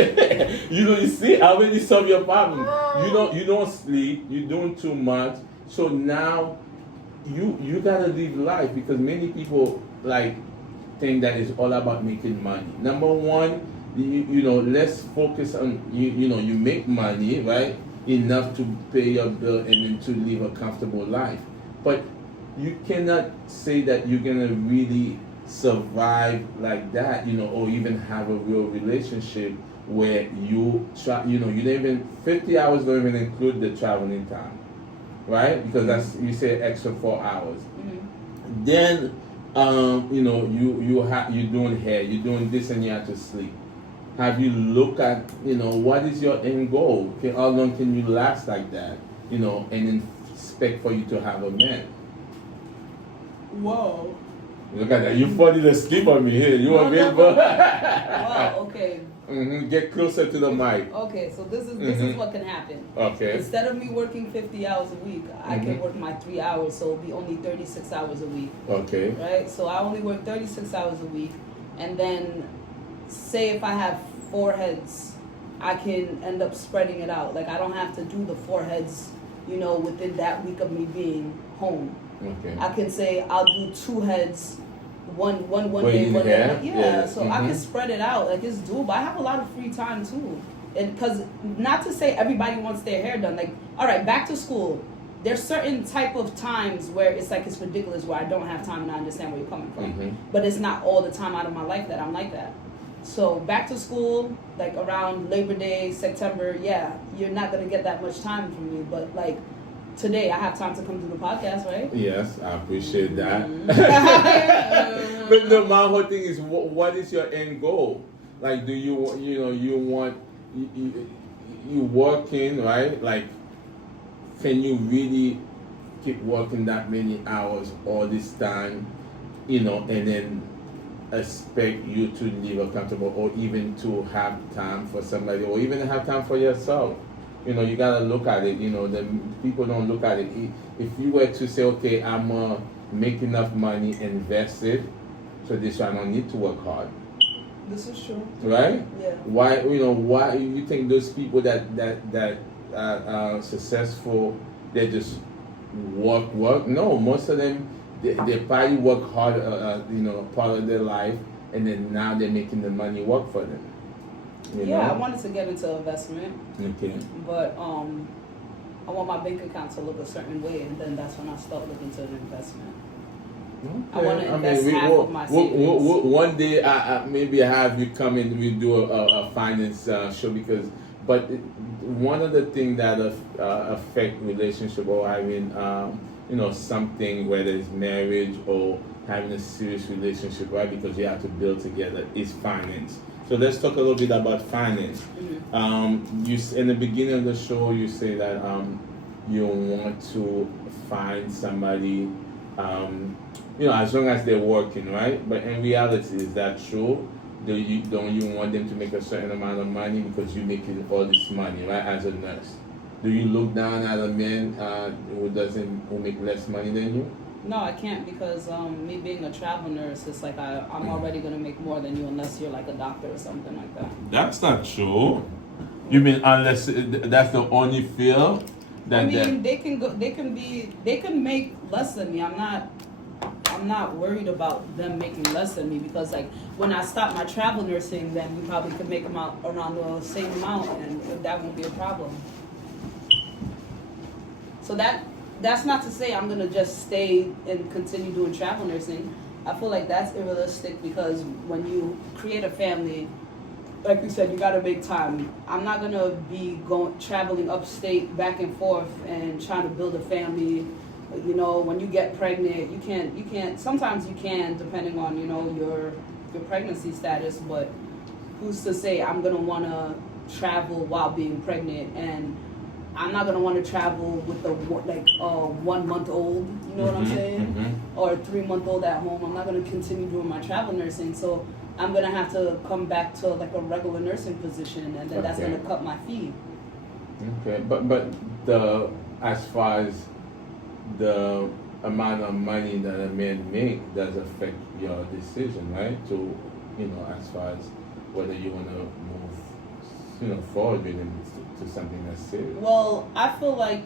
You see, I already solved your problem. You don't sleep. You're doing too much. So now you gotta live life, because many people like think that it's all about making money. Number one, you know, let's focus on you know, you make money, right? Enough to pay your bill and then to live a comfortable life. But you cannot say that you're gonna really survive like that, you know, or even have a real relationship where you try, you know, you don't even 50 hours don't even include the traveling time, right? Because that's, you say extra 4 hours. Mhm. Then you know, you're doing hair, you're doing this, and you have to sleep. Have you looked at, you know, what is your end goal? How long can you last like that? You know, and then expect for you to have a man. Whoa. Look at that. You funny to skip on me here. You No, want me no, to no. Wow, okay. Get closer to the mic. Okay, so this is what can happen. Okay. Instead of me working 50 hours a week, I can Mhm. work my 3 hours, so it'll be only 36 hours a week, Okay. right? So I only work 36 hours a week, and then say if I have 4 heads, I can end up spreading it out. Like I don't have to do the 4 heads, you know, within that week of me being home. Okay. I can say I'll do 2 heads, one Wait, day, in one hair? day. Yeah, Yeah. so I Mhm. can spread it out. Like it's doable. I have a lot of free time too, and because not to say everybody wants their hair done. Like, all right, back to school. There's certain type of times where it's like it's ridiculous where I don't have time, and I understand where you're coming from. Mhm. But it's not all the time out of my life that I'm like that. So back to school, like around Labor Day, September, yeah, you're not gonna get that much time from me. But like today, I have time to come do the podcast, right? Yes, I appreciate that. Mhm. But no, my whole thing is, what is your end goal? Like, do you know, you want you working, right? Like, can you really keep working that many hours all this time, you know, and then expect you to live a comfortable, or even to have time for somebody, or even have time for yourself? You know, you gotta look at it. You know, the people don't look at it. If you were to say, okay, I'm make enough money, invest it, so this way I don't need to work hard, This is true. right? Yeah. Why, you know, why you think those people that are successful, they just work? No, most of them, they probably work hard, you know, part of their life, and then now they're making the money work for them. You Yeah, know? I wanted to get into investment, Okay. but I want my bank account to look a certain way, and then that's when I start looking to an investment. I wanna invest half of my savings. One day, maybe I have you come and we do a finance show, because, but one of the things that affect relationship, or having, you know, something, whether it's marriage or having a serious relationship, right? Because you have to build together, is finance. So let's talk a little bit about finance. Mhm. In the beginning of the show, you say that you want to find somebody, you know, as long as they're working, right? But in reality, is that true? don't you want them to make a certain amount of money because you making all this money, right? As a nurse, do you look down at a man who make less money than you? No, I can't because me being a travel nurse, it's like I'm already gonna make more than you unless you're like a doctor or something like that. That's not true. You mean unless that's the only field that? I mean, they can make less than me. I'm not worried about them making less than me because like when I stop my travel nursing, then you probably could make them out around the same amount, and that won't be a problem. So that's not to say I'm gonna just stay and continue doing travel nursing. I feel like that's unrealistic because when you create a family, like you said, you gotta make time. I'm not gonna be traveling upstate back and forth and trying to build a family. You know, when you get pregnant, you can't. Sometimes you can, depending on your pregnancy status. But who's to say I'm gonna wanna travel while being pregnant and I'm not gonna want to travel with a 1 month old, you know what I'm saying, or a 3 month old at home. I'm not gonna continue doing my travel nursing, so I'm gonna have to come back to like a regular nursing position, and then that's gonna cut my fee. Okay, but as far as the amount of money that a man make does affect your decision, right? To as far as whether you wanna move, forward with him to something that's serious. Well, I feel like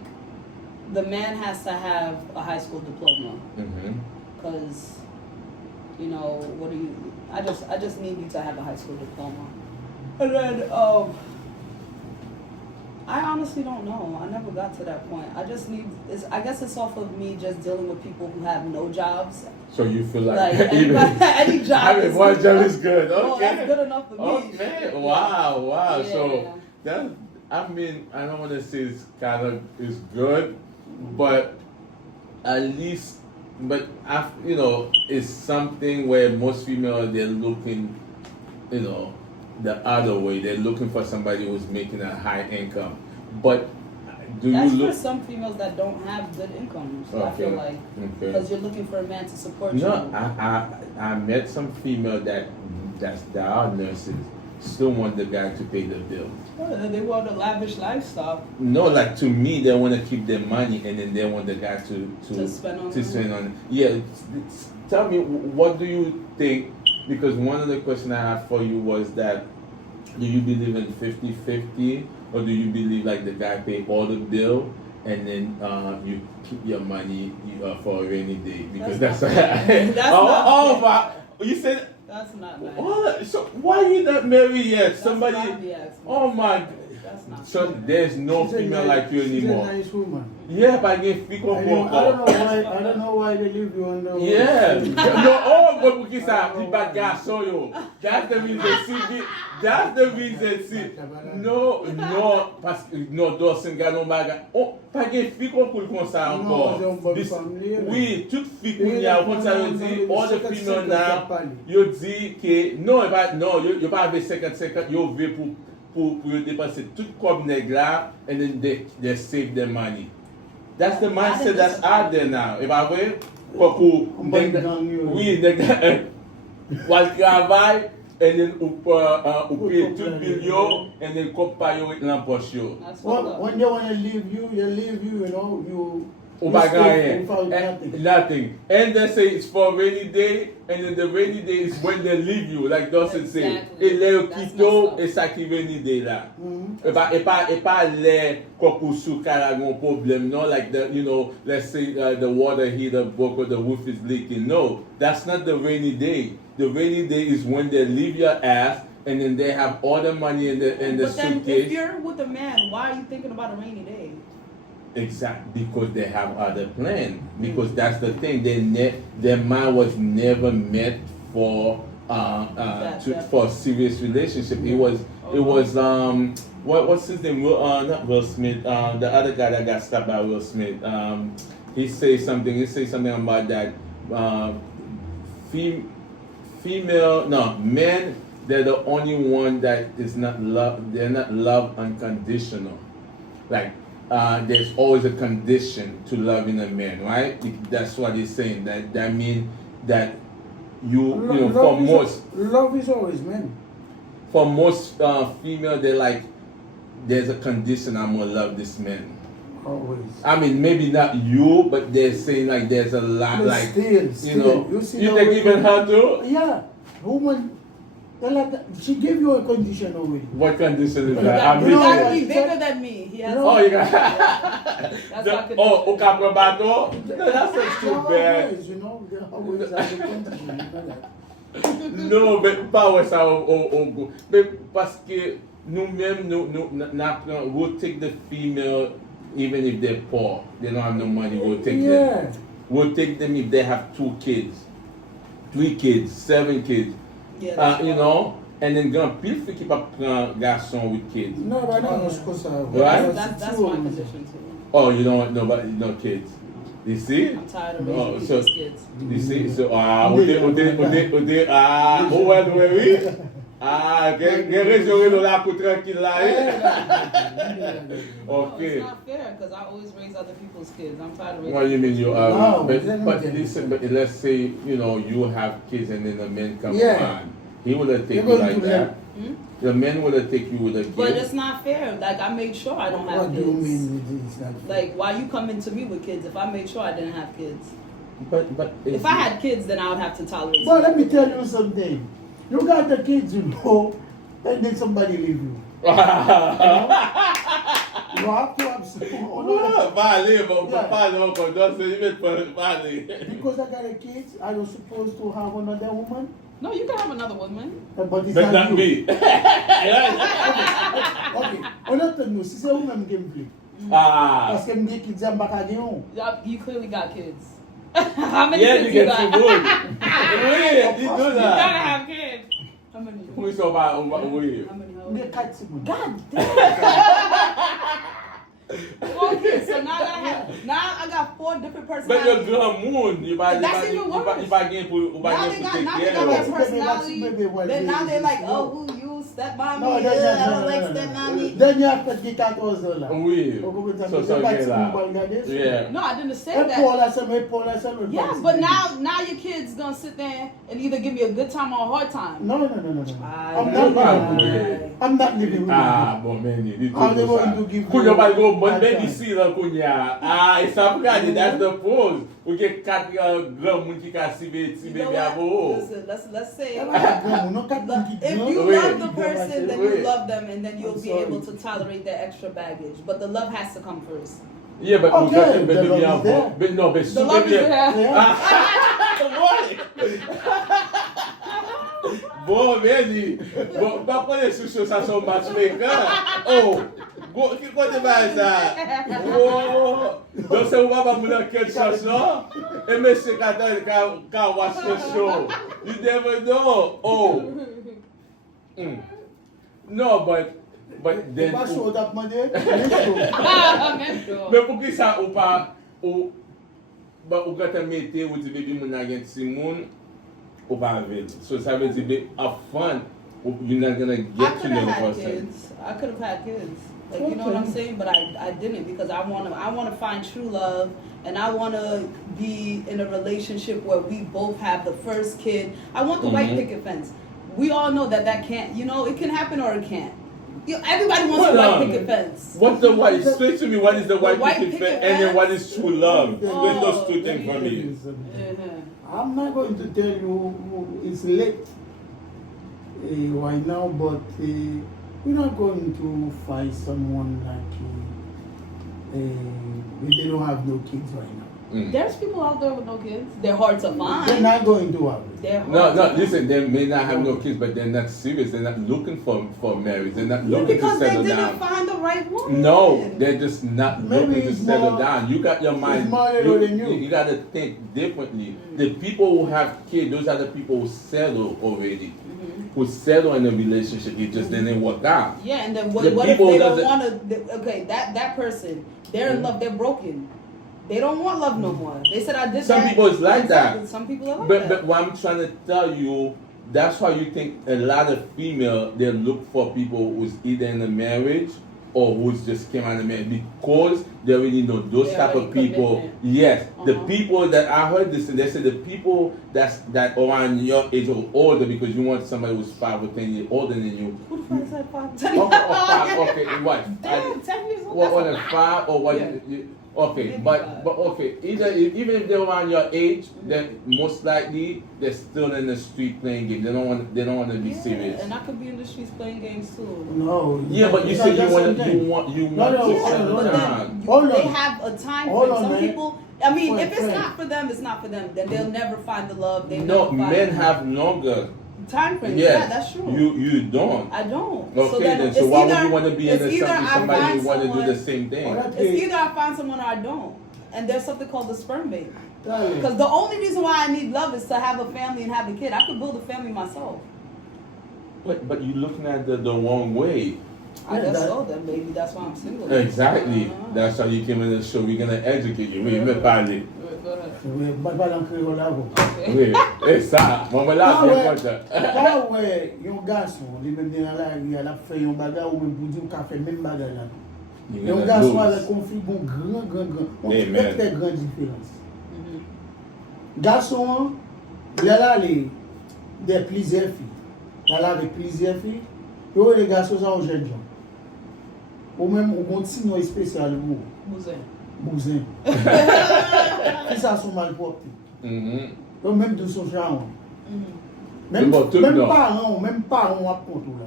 the man has to have a high school diploma. Because, what do you? I just need you to have a high school diploma. And then, I honestly don't know. I never got to that point. I guess it's off of me just dealing with people who have no jobs. So you feel like any job having one job is good. Okay. Oh, that's good enough for me. Okay. Wow. Yeah. So that. I mean, I don't want to say it's kind of is good, but at least, it's something where most females they're looking, the other way. They're looking for somebody who's making a high income. But that's for some females that don't have good incomes. I feel like because you're looking for a man to support you. No, I met some female that are nurses. Still want the guy to pay the bill. Oh, they want a lavish lifestyle. No, like to me, they want to keep their money, and then they want the guy to spend on. Yeah, tell me, what do you think? Because one of the questions I had for you was that, do you believe in 50-50, or do you believe like the guy pay all the bill, and then you keep your money for a rainy day? Because that's you said. That's not nice. What? So why you not married yet? Somebody. Oh my. That's not. So there's no female like you anymore. She's a nice woman. Yeah, but I get pick up I don't know why they leave you on the. Yeah. No, but because the bad guy saw you. That's the reason. See, that's the reason. See, no, Dawson got no maga. Oh, pas de filles qu'on peut comme ça encore. Oui, toutes filles qu'on y a, comme ça, yo dit, all the female now, yo dit que non, yo pas avec 50-50, yo veut pour dépenser tout comme nèg là, and then they save their money. That's the mindset that's out there now. Et pas vrai? Oui, while travail, and then ou pay tout bill yo, and then compare yo with l'empoche yo. When they want to leave you, you nothing. And they say it's for rainy day, and then the rainy day is when they leave you, like Dawson say. Et les quito, et ça qui rainy day là. Et pas les kokousu karagon problem, no, like let's say the water heater broke or the roof is leaking. No, that's not the rainy day. The rainy day is when they leave your ass, and then they have all the money in the But then suitcase. if you're with a man, why are you thinking about a rainy day? Exactly, because they have other plans. Because that's the thing. Their mind was never meant for for a serious relationship. It was what's his name? Not Will Smith. The other guy that got stopped by Will Smith. He says something about that. Men. They're the only one that is not love. They're not love unconditional. Like. There's always a condition to loving a man, right? That's what he's saying. That means that for most love is always men. for most female, they're like, there's a condition I'm gonna love this man. Always. I mean, maybe not you, but they're saying like there's a lot, But like still, you know. you see You the think way- even her too? Yeah, woman. They're like that. She gave you a condition already. What condition is You that? got- I'm you You know missing. gotta what be she bigger said? than me. He has No. Oh, you got. That's what I could Oh, do. Ukapra Bato? No, that's not too bad. Always, you know, they always have a condition. You know that. Non, men pa wè sa ou go. Men paske nou men, we'll take the female even if they're poor. They don't have no money, we'll take them. Yeah. We'll take them if they have 2 kids, 3 kids, 7 kids. Yeah, that's You know? And then gan pil fi ki pa pran garçon with kids. No, but I don't know what's up. Right? That's my condition too. Oh, you don't want nobody, no kids. You see? I'm tired of Oh, raising so- people's kids. You see? So, gen rejore nou la pou tranquille la, No, Okay. it's not fair because I always raise other people's kids. I'm tired of raising. What do you mean you are? No, but then but we can- listen, but let's say, you know, you have kids and then the man comes Yeah. on. He would have taken You're you going like to that. Hmm? The man would have taken you with a But kid. it's not fair. Like I made sure I don't have What do kids. you mean with this? Like why you coming to me with kids if I made sure I didn't have kids? But If I had kids, then I would have to tolerate. Well, let me tell you something. You got the kids, you know, and then somebody leave you. You have to have someone. Vale, but Yeah. papa no kon just say you make vale. Because I got a kid, I was supposed to have another woman, No, you can have another woman. but it's But not you. me. Ok, on a tenu, si c'est ou même qui me plaît. Ah. Parce que me dit kids en bas à Guillaume. You clearly got kids. How many Yeah, kids you you get got? too good. Oui, you do You gotta that. have kids. How many? Oui, so ba, oui. How many? How Me many? 4 secondes. God damn. 4 kids. So now I got 4 different But your personalities. grand moon, you buy That's even worse. you buy game for Now they got take now care they got of. their Baby, personality. baby, what Then now baby they're is like, this? oh, who you step mommy? No, I don't like step no. mommy. Then you have to get 14 $. Oui. So okay, là. Yeah. No, I didn't say Et that. Paul a seulement, Paul a seulement. Yeah, but now your kid's gonna sit there and either give me a good time or a hard time. No. Ah, I'm no. not living Yeah. with you. I'm not living with Ah, you. bon men, you need How they to going do to give Kunya you ba go, but that baby time? see la kunya. Ah, e sa prade, that's the pose. We get 4 grand moun ki ka si You baby know what? abo. Listen, let's say No, no, can't think it, if no. you Wait. love the person, then you Wait. love them, and then you'll I'm be sorry. able to tolerate their extra baggage. But the love has to come first. Yeah, but Okay, we got the baby love is abo. there. But no, but The love is there. Yeah. Bon, meni. Bon, pa pone sou sa son matchmaker. Oh, go, ki kote ba sa? Oh, don se ou ba moun an ket chanson? E men se ka watch the show. You never know. Oh. No, but then... Pas show that money. Let's show. Men pou ki sa ou pa... Ou gata mete ou di baby moun a gen si moun, ou pa avil. So sa ve di be upfront, you're not gonna I get to could know have the had person. kids. I could have had kids. Like you know what I'm saying, but I didn't because I wanna find true love, and I wanna be in a relationship where we both have the first kid. I want the white picket fence. We all know that can't. You know, it can happen or it can't. Everybody wants a white picket fence. What's the white? Explain to me what is the white white picket picket fence and then fence? what is true love. Explain those Oh, two things for me. I'm not going to tell you it's late right now, but we're not going to find someone like they don't have no kids right now. There's people out there with no kids. They're hard to find. They're not going to have it. They're hard No, to find. listen, they may not have no kids, but they're not serious. They're not looking for marriage. They're not looking to Because they settle didn't down. find the right woman. No, they're just not Maybe looking to it's settle more- down. You got your mind. more little than you. You got to think differently. The people who have kids, those are the people who settle already. Who settle in a relationship, it just didn't work out. Yeah, and then what The if people they don't doesn't- want to? Okay, that person, they're in love, they're broken. They don't want love no more. They said I did Some that. people is like Exactly. that. Some people are like But that. what I'm trying to tell you, that's why you think a lot of female they look for people who's either in a marriage or who's just came on the man, because they already know those They type of already people. commitment. Yes, the Uh-huh. people that I heard this, and they said the people that around your age or older, because you want somebody who's 5 or 10 years older than you. Who the fuck said 5, 10? Okay, okay, what? Damn, 10 years old. What That's a on lot. 5 or what? Yeah. Okay, Maybe but 5. okay, even if they're around your age, then most likely they're still in the street playing games. They don't want to be Yeah, serious. and I could be in the streets playing games too. No. Yeah, but you it's said not you the same want thing. you No, want no, to hold set on, the hold on. time. Hold They on. have a time Hold frame. on, Some man. people, I mean, Friend, if it's friend. not for them, it's not for them. Then they'll never find the love. They No, never find men the have longer. time frame. Yes, Yeah, that's true. You don't. I don't. Okay, then then so it's why would either- you want to be in it's a either I somebody find who want to do someone- the same thing? Alright. It's either I find someone or I don't. And there's something called the sperm bank. Dale. Because the only reason why I need love is to have a family and have a kid. I could build a family myself. But you're looking at the wrong way. I Yeah, guess that- so. Then maybe that's why I'm single. Exactly. Uh-huh. That's how you came in the show. We're gonna educate you. Oui, mais parlez. Go ahead. Oui, pas dans le créole là, vous. Okay. Oui, c'est ça. Bon, mais là, Ah bien ouais. content. Ah ouais, yon garçon, li même dans la rue, elle a fait yon bagarre ou même pour dire qu'on a fait même bagarre là. You're Yon gonna garçon a lose. le conflit bon grand. On Amen. fait très grande différence. Mhm. Garçon, il a les des plusieurs filles. Il a avec plusieurs filles. Yo les garçons ça aux jeunes gens. Ou même on continue spécial pour Bousin. bousin. Si ça sont mal propres. Mhm. Yo même de son genre. Mhm. Même bon, tout non. même parents à compte là.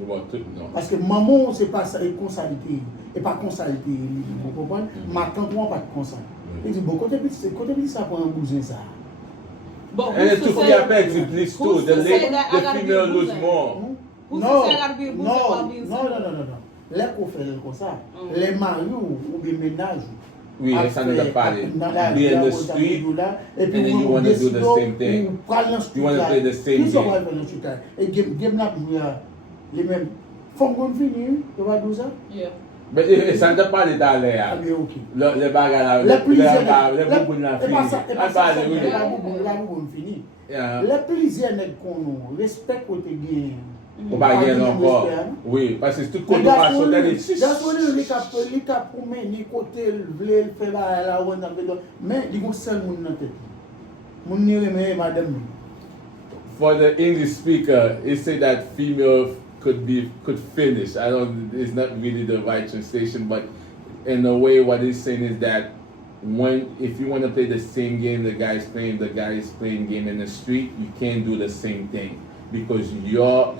Je vois tout, non. Parce que maman, c'est pas ça, et consalité, et pas consalité, vous comprenez? Ma tante, moi, pas de constat. Il dit, bon, côté petit, ça prend un bousin, ça. But And who's it to took say- me a pet to please too. who's The to say that I the gotta be female a lose loser? more. Who's Non, to say I gotta be a bousin while being single? non. Les qu'on fait comme ça, les maris ou bien ménages. Oui, it's another party. Be in the street, and then you wanna do the same thing. You wanna play the same game. Et game là, les mêmes. Faut qu'on finisse, tu vas dire ça? Yeah. But it's another party dans Ah l'air. bien, ok. Le bagarre, Les plaisirs, le boubou n'a fini. et pas Ah, ça, parlez, oui. c'est pas beaucoup fini. Yeah. Les plaisirs qu'on nous respecte côté gain. Ou pas gagner encore. Oui, parce que c'est tout côté pas sauter des Les cas pour mener côté le faire la on a besoin mais il faut seul monde dans tête. Mon ni remet madame. For the English speaker, he said that female could finish. I don't. It's not really the right translation, but in a way, what he's saying is that if you want to play the same game the guy is playing game in the street, you can't do the same thing because you're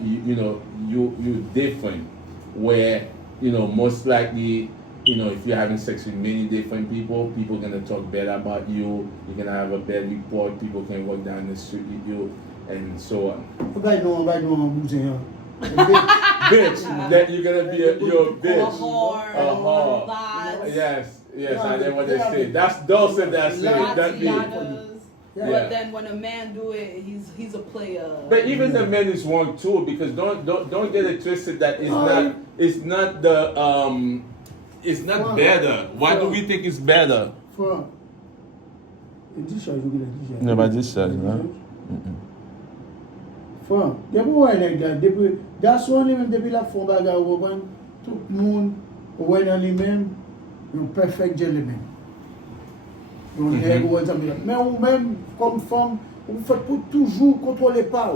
different. Where most likely. If you're having sex with many different people are gonna talk bad about you. You're gonna have a bad report. People can walk down the street with you, and so on. Bitch, that you're gonna be you're a A bitch. whore, lies, Yes, Yeah, I know what they yeah, say. That's those that say it, that means. yadas. Yeah. But then when a man do it, he's a player. But even the men is wrong too, because don't get it twisted that it's not better. Why do we think it's better? Franck. Et 10 choses, je voulais dire. Non, pas 10 choses, non? Franck, depuis garçon lui-même depuis la fond bagarre tout le monde ouais dans lui-même un perfect gentleman. On est mais ou même comme femme, vous faites pour toujours contrôler pas.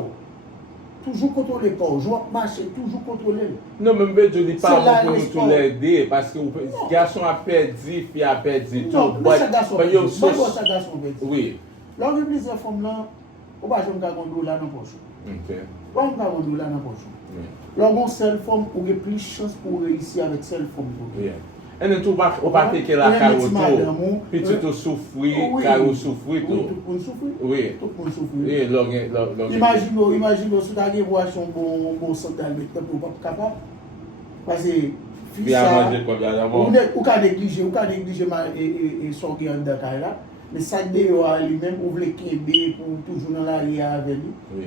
Toujours contrôler pas. Jouer marcher, toujours contrôler. Non, même je dis C'est pas là pour le nous sport. tous l'aider, parce que le garçon a perdu, fille a perdu tout. Non, mais ça garçon. But you're Moi, so- ça garçon. Oui. Lorsque plusieurs femmes là, on va jamais garder $1 dans poche. Ok. On va garder $1 dans poche. Oui. Lorsqu'on seule femme, on a plus de chance pour réussir avec seule femme. Yeah. Et then tu vas piquer la Yeah, carotte, madame, puis tu te souffrir, oui. carotte souffrir Oui, tout. tout le monde souffre. Oui. Tout le monde souffre. Oui, l'orgue. Imagine si tu as boire un bon santal avec toi pour pas capable. Parce que Puis à manger comme ça d'abord. ou qu'à négliger et sortir en Dakar là. Mais ça dehors lui-même, ou voulez qu'il pour toujours dans l'arrière avec lui. Oui.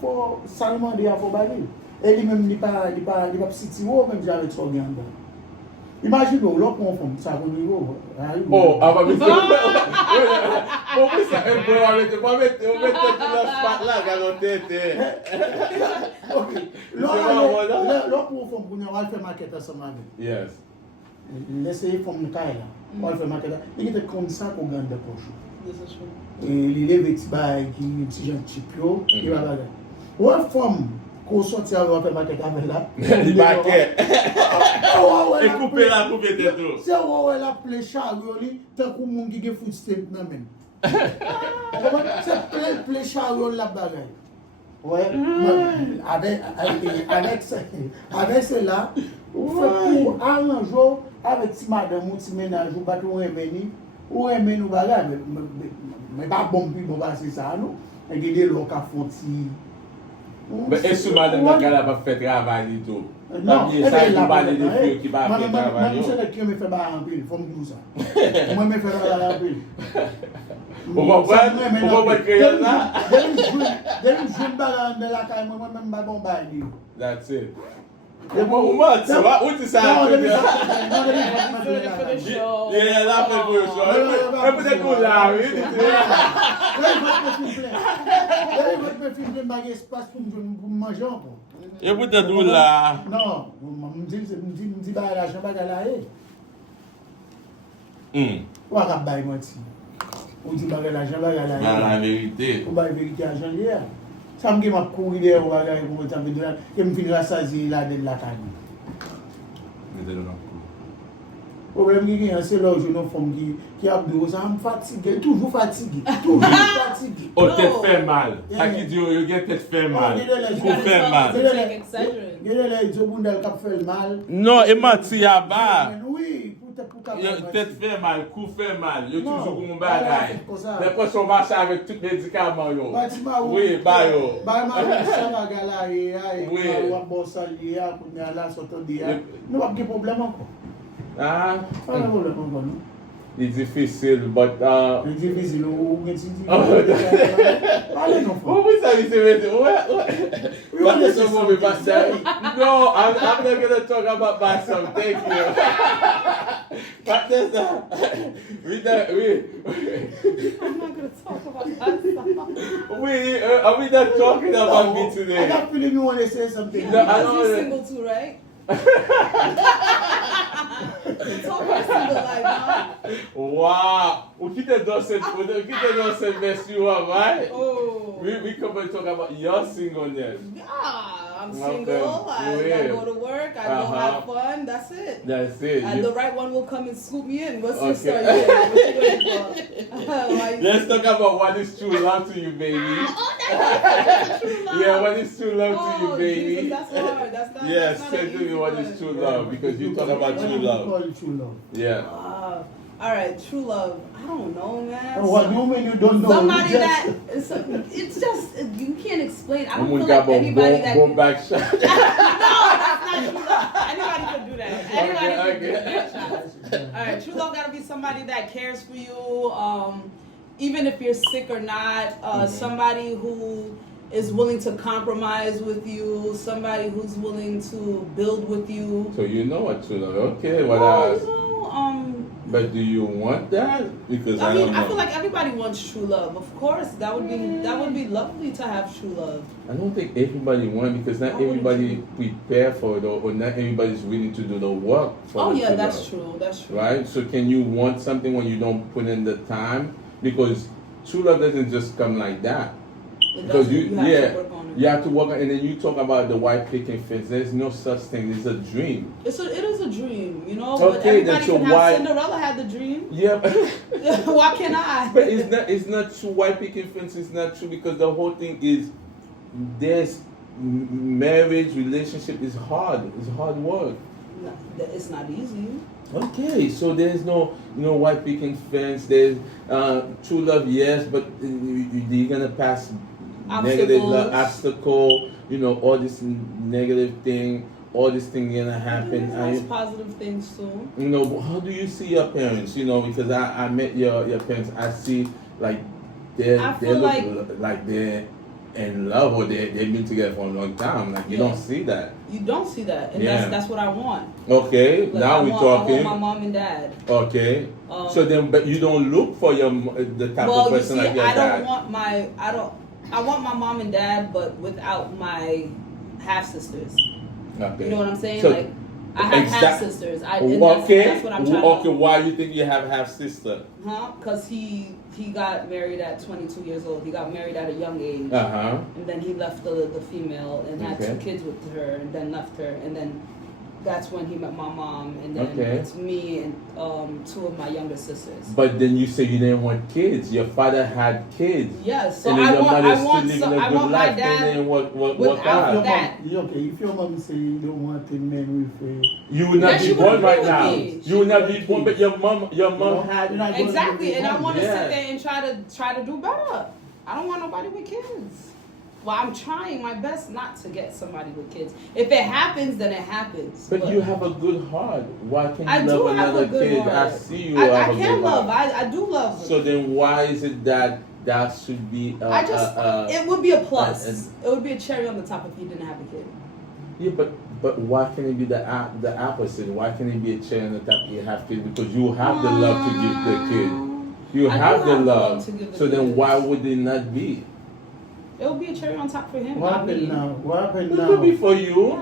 Faut seulement dire faut bailler. Et lui-même il pas petit même avec sortir en Dakar. Imagine l'autre on from ça qu'on y va. Oh, ah bah mais c'est... Bon, mais ça, on met tout le spot là, dans tête. Ok. L'autre on from qu'on va faire maquette ensemble avec. Yes. Laissez from le cas là. On va faire maquette. Il était comme ça qu'on gagne de poche. This is true. Et il est petit bail qui petit jeune chipio, il va là. Ouais femme qu'on sorti avant faire maquette avec là. Il maquette. Et Et couper tête tout. C'est ouais la play chariot li tant que mon qui foot stamp nan men. C'est play chariot la bagaille. Ouais, avec cela, on fait pour un jour avec si madame ou si ménage ou pas tout remeni ou remeni ou bagaille mais pas bon puis bon c'est ça non. Et des lots qui font ti. Mais est-ce que madame n'a pas fait travail tout? Non, ça il va aller de filles qui va faire travail. Moi c'est qui me fait pas en pile, faut me dire ça. Moi me fait en pile. On va pas créer ça. Dem joue balan de la caille moi même pas bon bail. That's it. Comment tu vas? Où tu sais? Non, Doing it for the show. Yeah, là fait pour le show. Peut-être qu'on l'a, oui. Je vais filmer un espace pour manger encore. Et peut-être qu'on l'a. Non, je dis bah la chambre là. Ou à bail moi ti. On dit bah la chambre là. La vérité. On va vérifier l'argent hier. Ça me m'a courir derrière on va regarder comment ça me donne et me finir rassasier là de la caille. Problème qui est c'est là je une femme qui a deux ça me fatigue, toujours fatigué. Oh tête fait mal. Ça qui dit yo get tête fait mal. Pour faire mal. Il y a les jobundal qui fait mal. Non, et menti à bas. Oui, pour tête fait mal, cou fait mal. Yo toujours comme bagaille. Après on marche avec tous les médicaments yo. Oui, ba yo. Ba ma ça va gala et on va bosser lié pour me aller sortir dia. Nous pas de problème encore. Ah, pas de problème encore. it's difficile, but C'est difficile ou dit. Allez non. Vous savez c'est No, I'm not going to talk about myself. Thank you. But there's I'm not gonna talk about myself. Are we not talking about me I today? got feeling you want to say something. No, I Because don't you're wanna- single too, right? Talk about single life, huh? Wow. Qui te donne cette version, right? Oh. We come and talk about your singleness. Yeah, I'm Okay. single. I Yeah. go to work. I go have fun. That's it. That's it. And the right one will come and scoop me in. What's your Okay. story? What you waiting for? Why you- Let's talk about what is true love to you, baby. Oh, that's true love. Yeah, what is true love to you, Oh, baby? Jesus, that's hard. That's not. Yes, that's not say an to me easy what one. is true love because you talk about true love. Call it true love. Yeah. Wow. All right, true love. I don't know, man. What do you mean you don't know? Somebody You that it's just you can't explain. I don't Someone feel got like anybody that go can, back shot. no, that's not true love. Anybody can do that. Anybody can do that. All right, true love got to be somebody that cares for you, even if you're sick or not. Somebody who is willing to compromise with you. Somebody who's willing to build with you. So you know what true love. Okay, what Well, else? you know, But do you want that? Because I I mean, don't know. I feel like everybody wants true love. Of course, that would be lovely to have true love. I don't think everybody wants because not Why wouldn't everybody you? prepare for it or not everybody's willing to do the work for Oh the yeah, true that's love. true. That's true. Right? So can you want something when you don't put in the time? Because true love doesn't just come like that. It Because doesn't. you have yeah, to work on it. you have to work on, and then you talk about the white picket fence. There's no such thing. It's a dream. It is a dream, you know. But Okay, everybody that's your can have. why- Cinderella had the dream. Yeah, Why can't I? but it's not true. White picket fence is not true because the whole thing is there's marriage relationship is hard. It's hard work. No, it's not easy. Okay, so there's no white picket fence. There's true love, yes, but you're gonna pass negative obstacle. All this negative thing. All this thing gonna happen. There's positive things too. But how do you see your parents? Because I met your parents. I see like they I feel look like they're in love or they've been together for a long time. Like you Yeah. don't see that. You don't see that, and Yeah. that's what I want. Okay, Like, now I we're want talking. my mom and dad. Okay. So then, but you don't look for the type of You person see, like your I dad. don't want my I want my mom and dad, but without my half sisters. Okay. You know what I'm saying? So, like I have half exact- sisters. Okay. That's what I'm trying Okay. to. Why you think you have half sister? Huh? Because he got married at 22 years old. He got married at a young age. Uh-huh. And then he left the female and had Okay. 2 kids with her, and then left her, and then that's when he met my mom, and then Okay. it's me and 2 of my younger sisters. But then you say you didn't want kids. Your father had kids. Yes, so and then I your want mother's I want still so, living a I good want my life. And dad. then what without happened? that. Okay, if your mom say you don't want a man with You would not Yeah, be she would born agree right with now. me. You would not be She- born, but your mom you're had. not going Exactly, to and I want to Yeah. sit there and try to do better. I don't want nobody with kids. Well, I'm trying my best not to get somebody with kids. If it happens, then it happens. But you have a good heart. Why can't you I do love have another a good kid? heart. I see you I have a can good love. heart. I do love. So then, why is it that should be? It would be a plus. uh, It would be a cherry on the top if you didn't have a kid. Yeah, but why can it be the opposite? Why can it be a cherry on the top? You have kids because you have the love to give the kid. You I do have the have love love. to give the So then, kid. why would it not be? It would be a cherry on top for him. What not happened me. now? What happened It now? could be for you.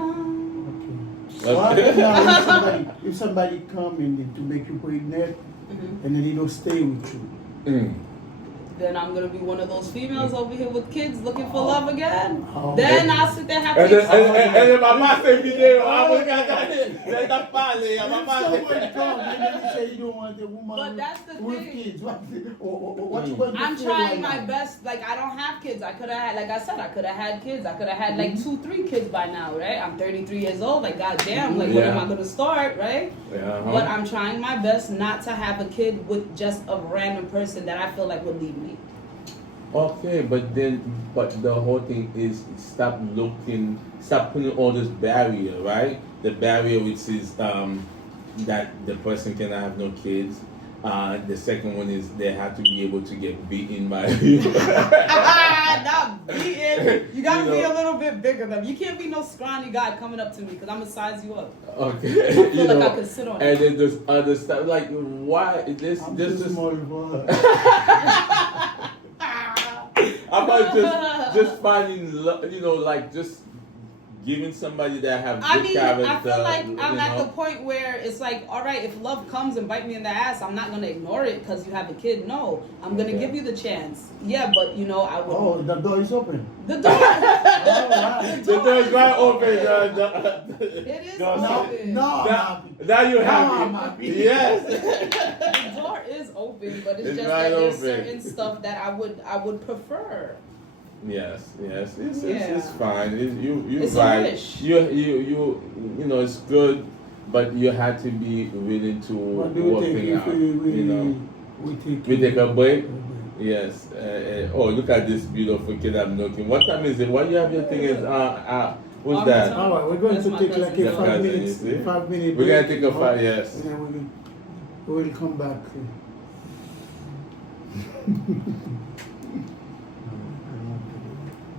Okay. What happened now if somebody come in to make you pregnant Mhm. and then he don't stay with you? Mm. Then I'm gonna be one of those females over here with kids looking for love again. Oh. Then I'll sit there And happy. then mama say video. I'm looking at it. Let that party. If Mama someone come and then you say you don't want a woman But that's the with thing. kids, what you going to I'm feel trying right my now? best. Like I don't have kids. I could have had, like I said, I could have had kids. I could have had like 2-3 kids by now, right? I'm 33 years old. Like goddamn, like when Yeah. am I gonna start, right? Uh-huh. But I'm trying my best not to have a kid with just a random person that I feel like would leave me. Okay, but the whole thing is stop putting all this barrier, right? The barrier which is that the person cannot have no kids. The second one is they have to be able to get beaten by you. Not beating. You gotta You be know. a little bit bigger than you can't be no scrawny guy coming up to me because I'm gonna size you up. Okay, I feel like I could sit on and it. then there's other stuff like why this I'm this too is small for her. about just finding like just giving somebody that have good I mean, character. I feel like you I'm at know? the point where it's like, all right, if love comes and bite me in the ass, I'm not gonna ignore it because you have a kid. No, I'm gonna Okay. give you the chance. Yeah, but I would. Oh, the door is open. The door. All right. The door is right open. It is No, open. no, I'm Now, happy. now you're Now I'm happy. happy. Yes. The door is open, but it's It's just right that there's open. certain stuff that I would prefer. Yes. It's Yeah. fine. You It's a right. wish. You know it's good, but you had to be willing to What do you work think things if out. we take We take a break. a break? Yes. Oh, look at this beautiful kid I'm looking. What time is it? Why you have your thing? Is what's All that? the All right, we're going That's to my take like cousin. a Your 5 cousin, minutes. you see? 5 minute We're gonna break, take a five. Yes. And then we will come back.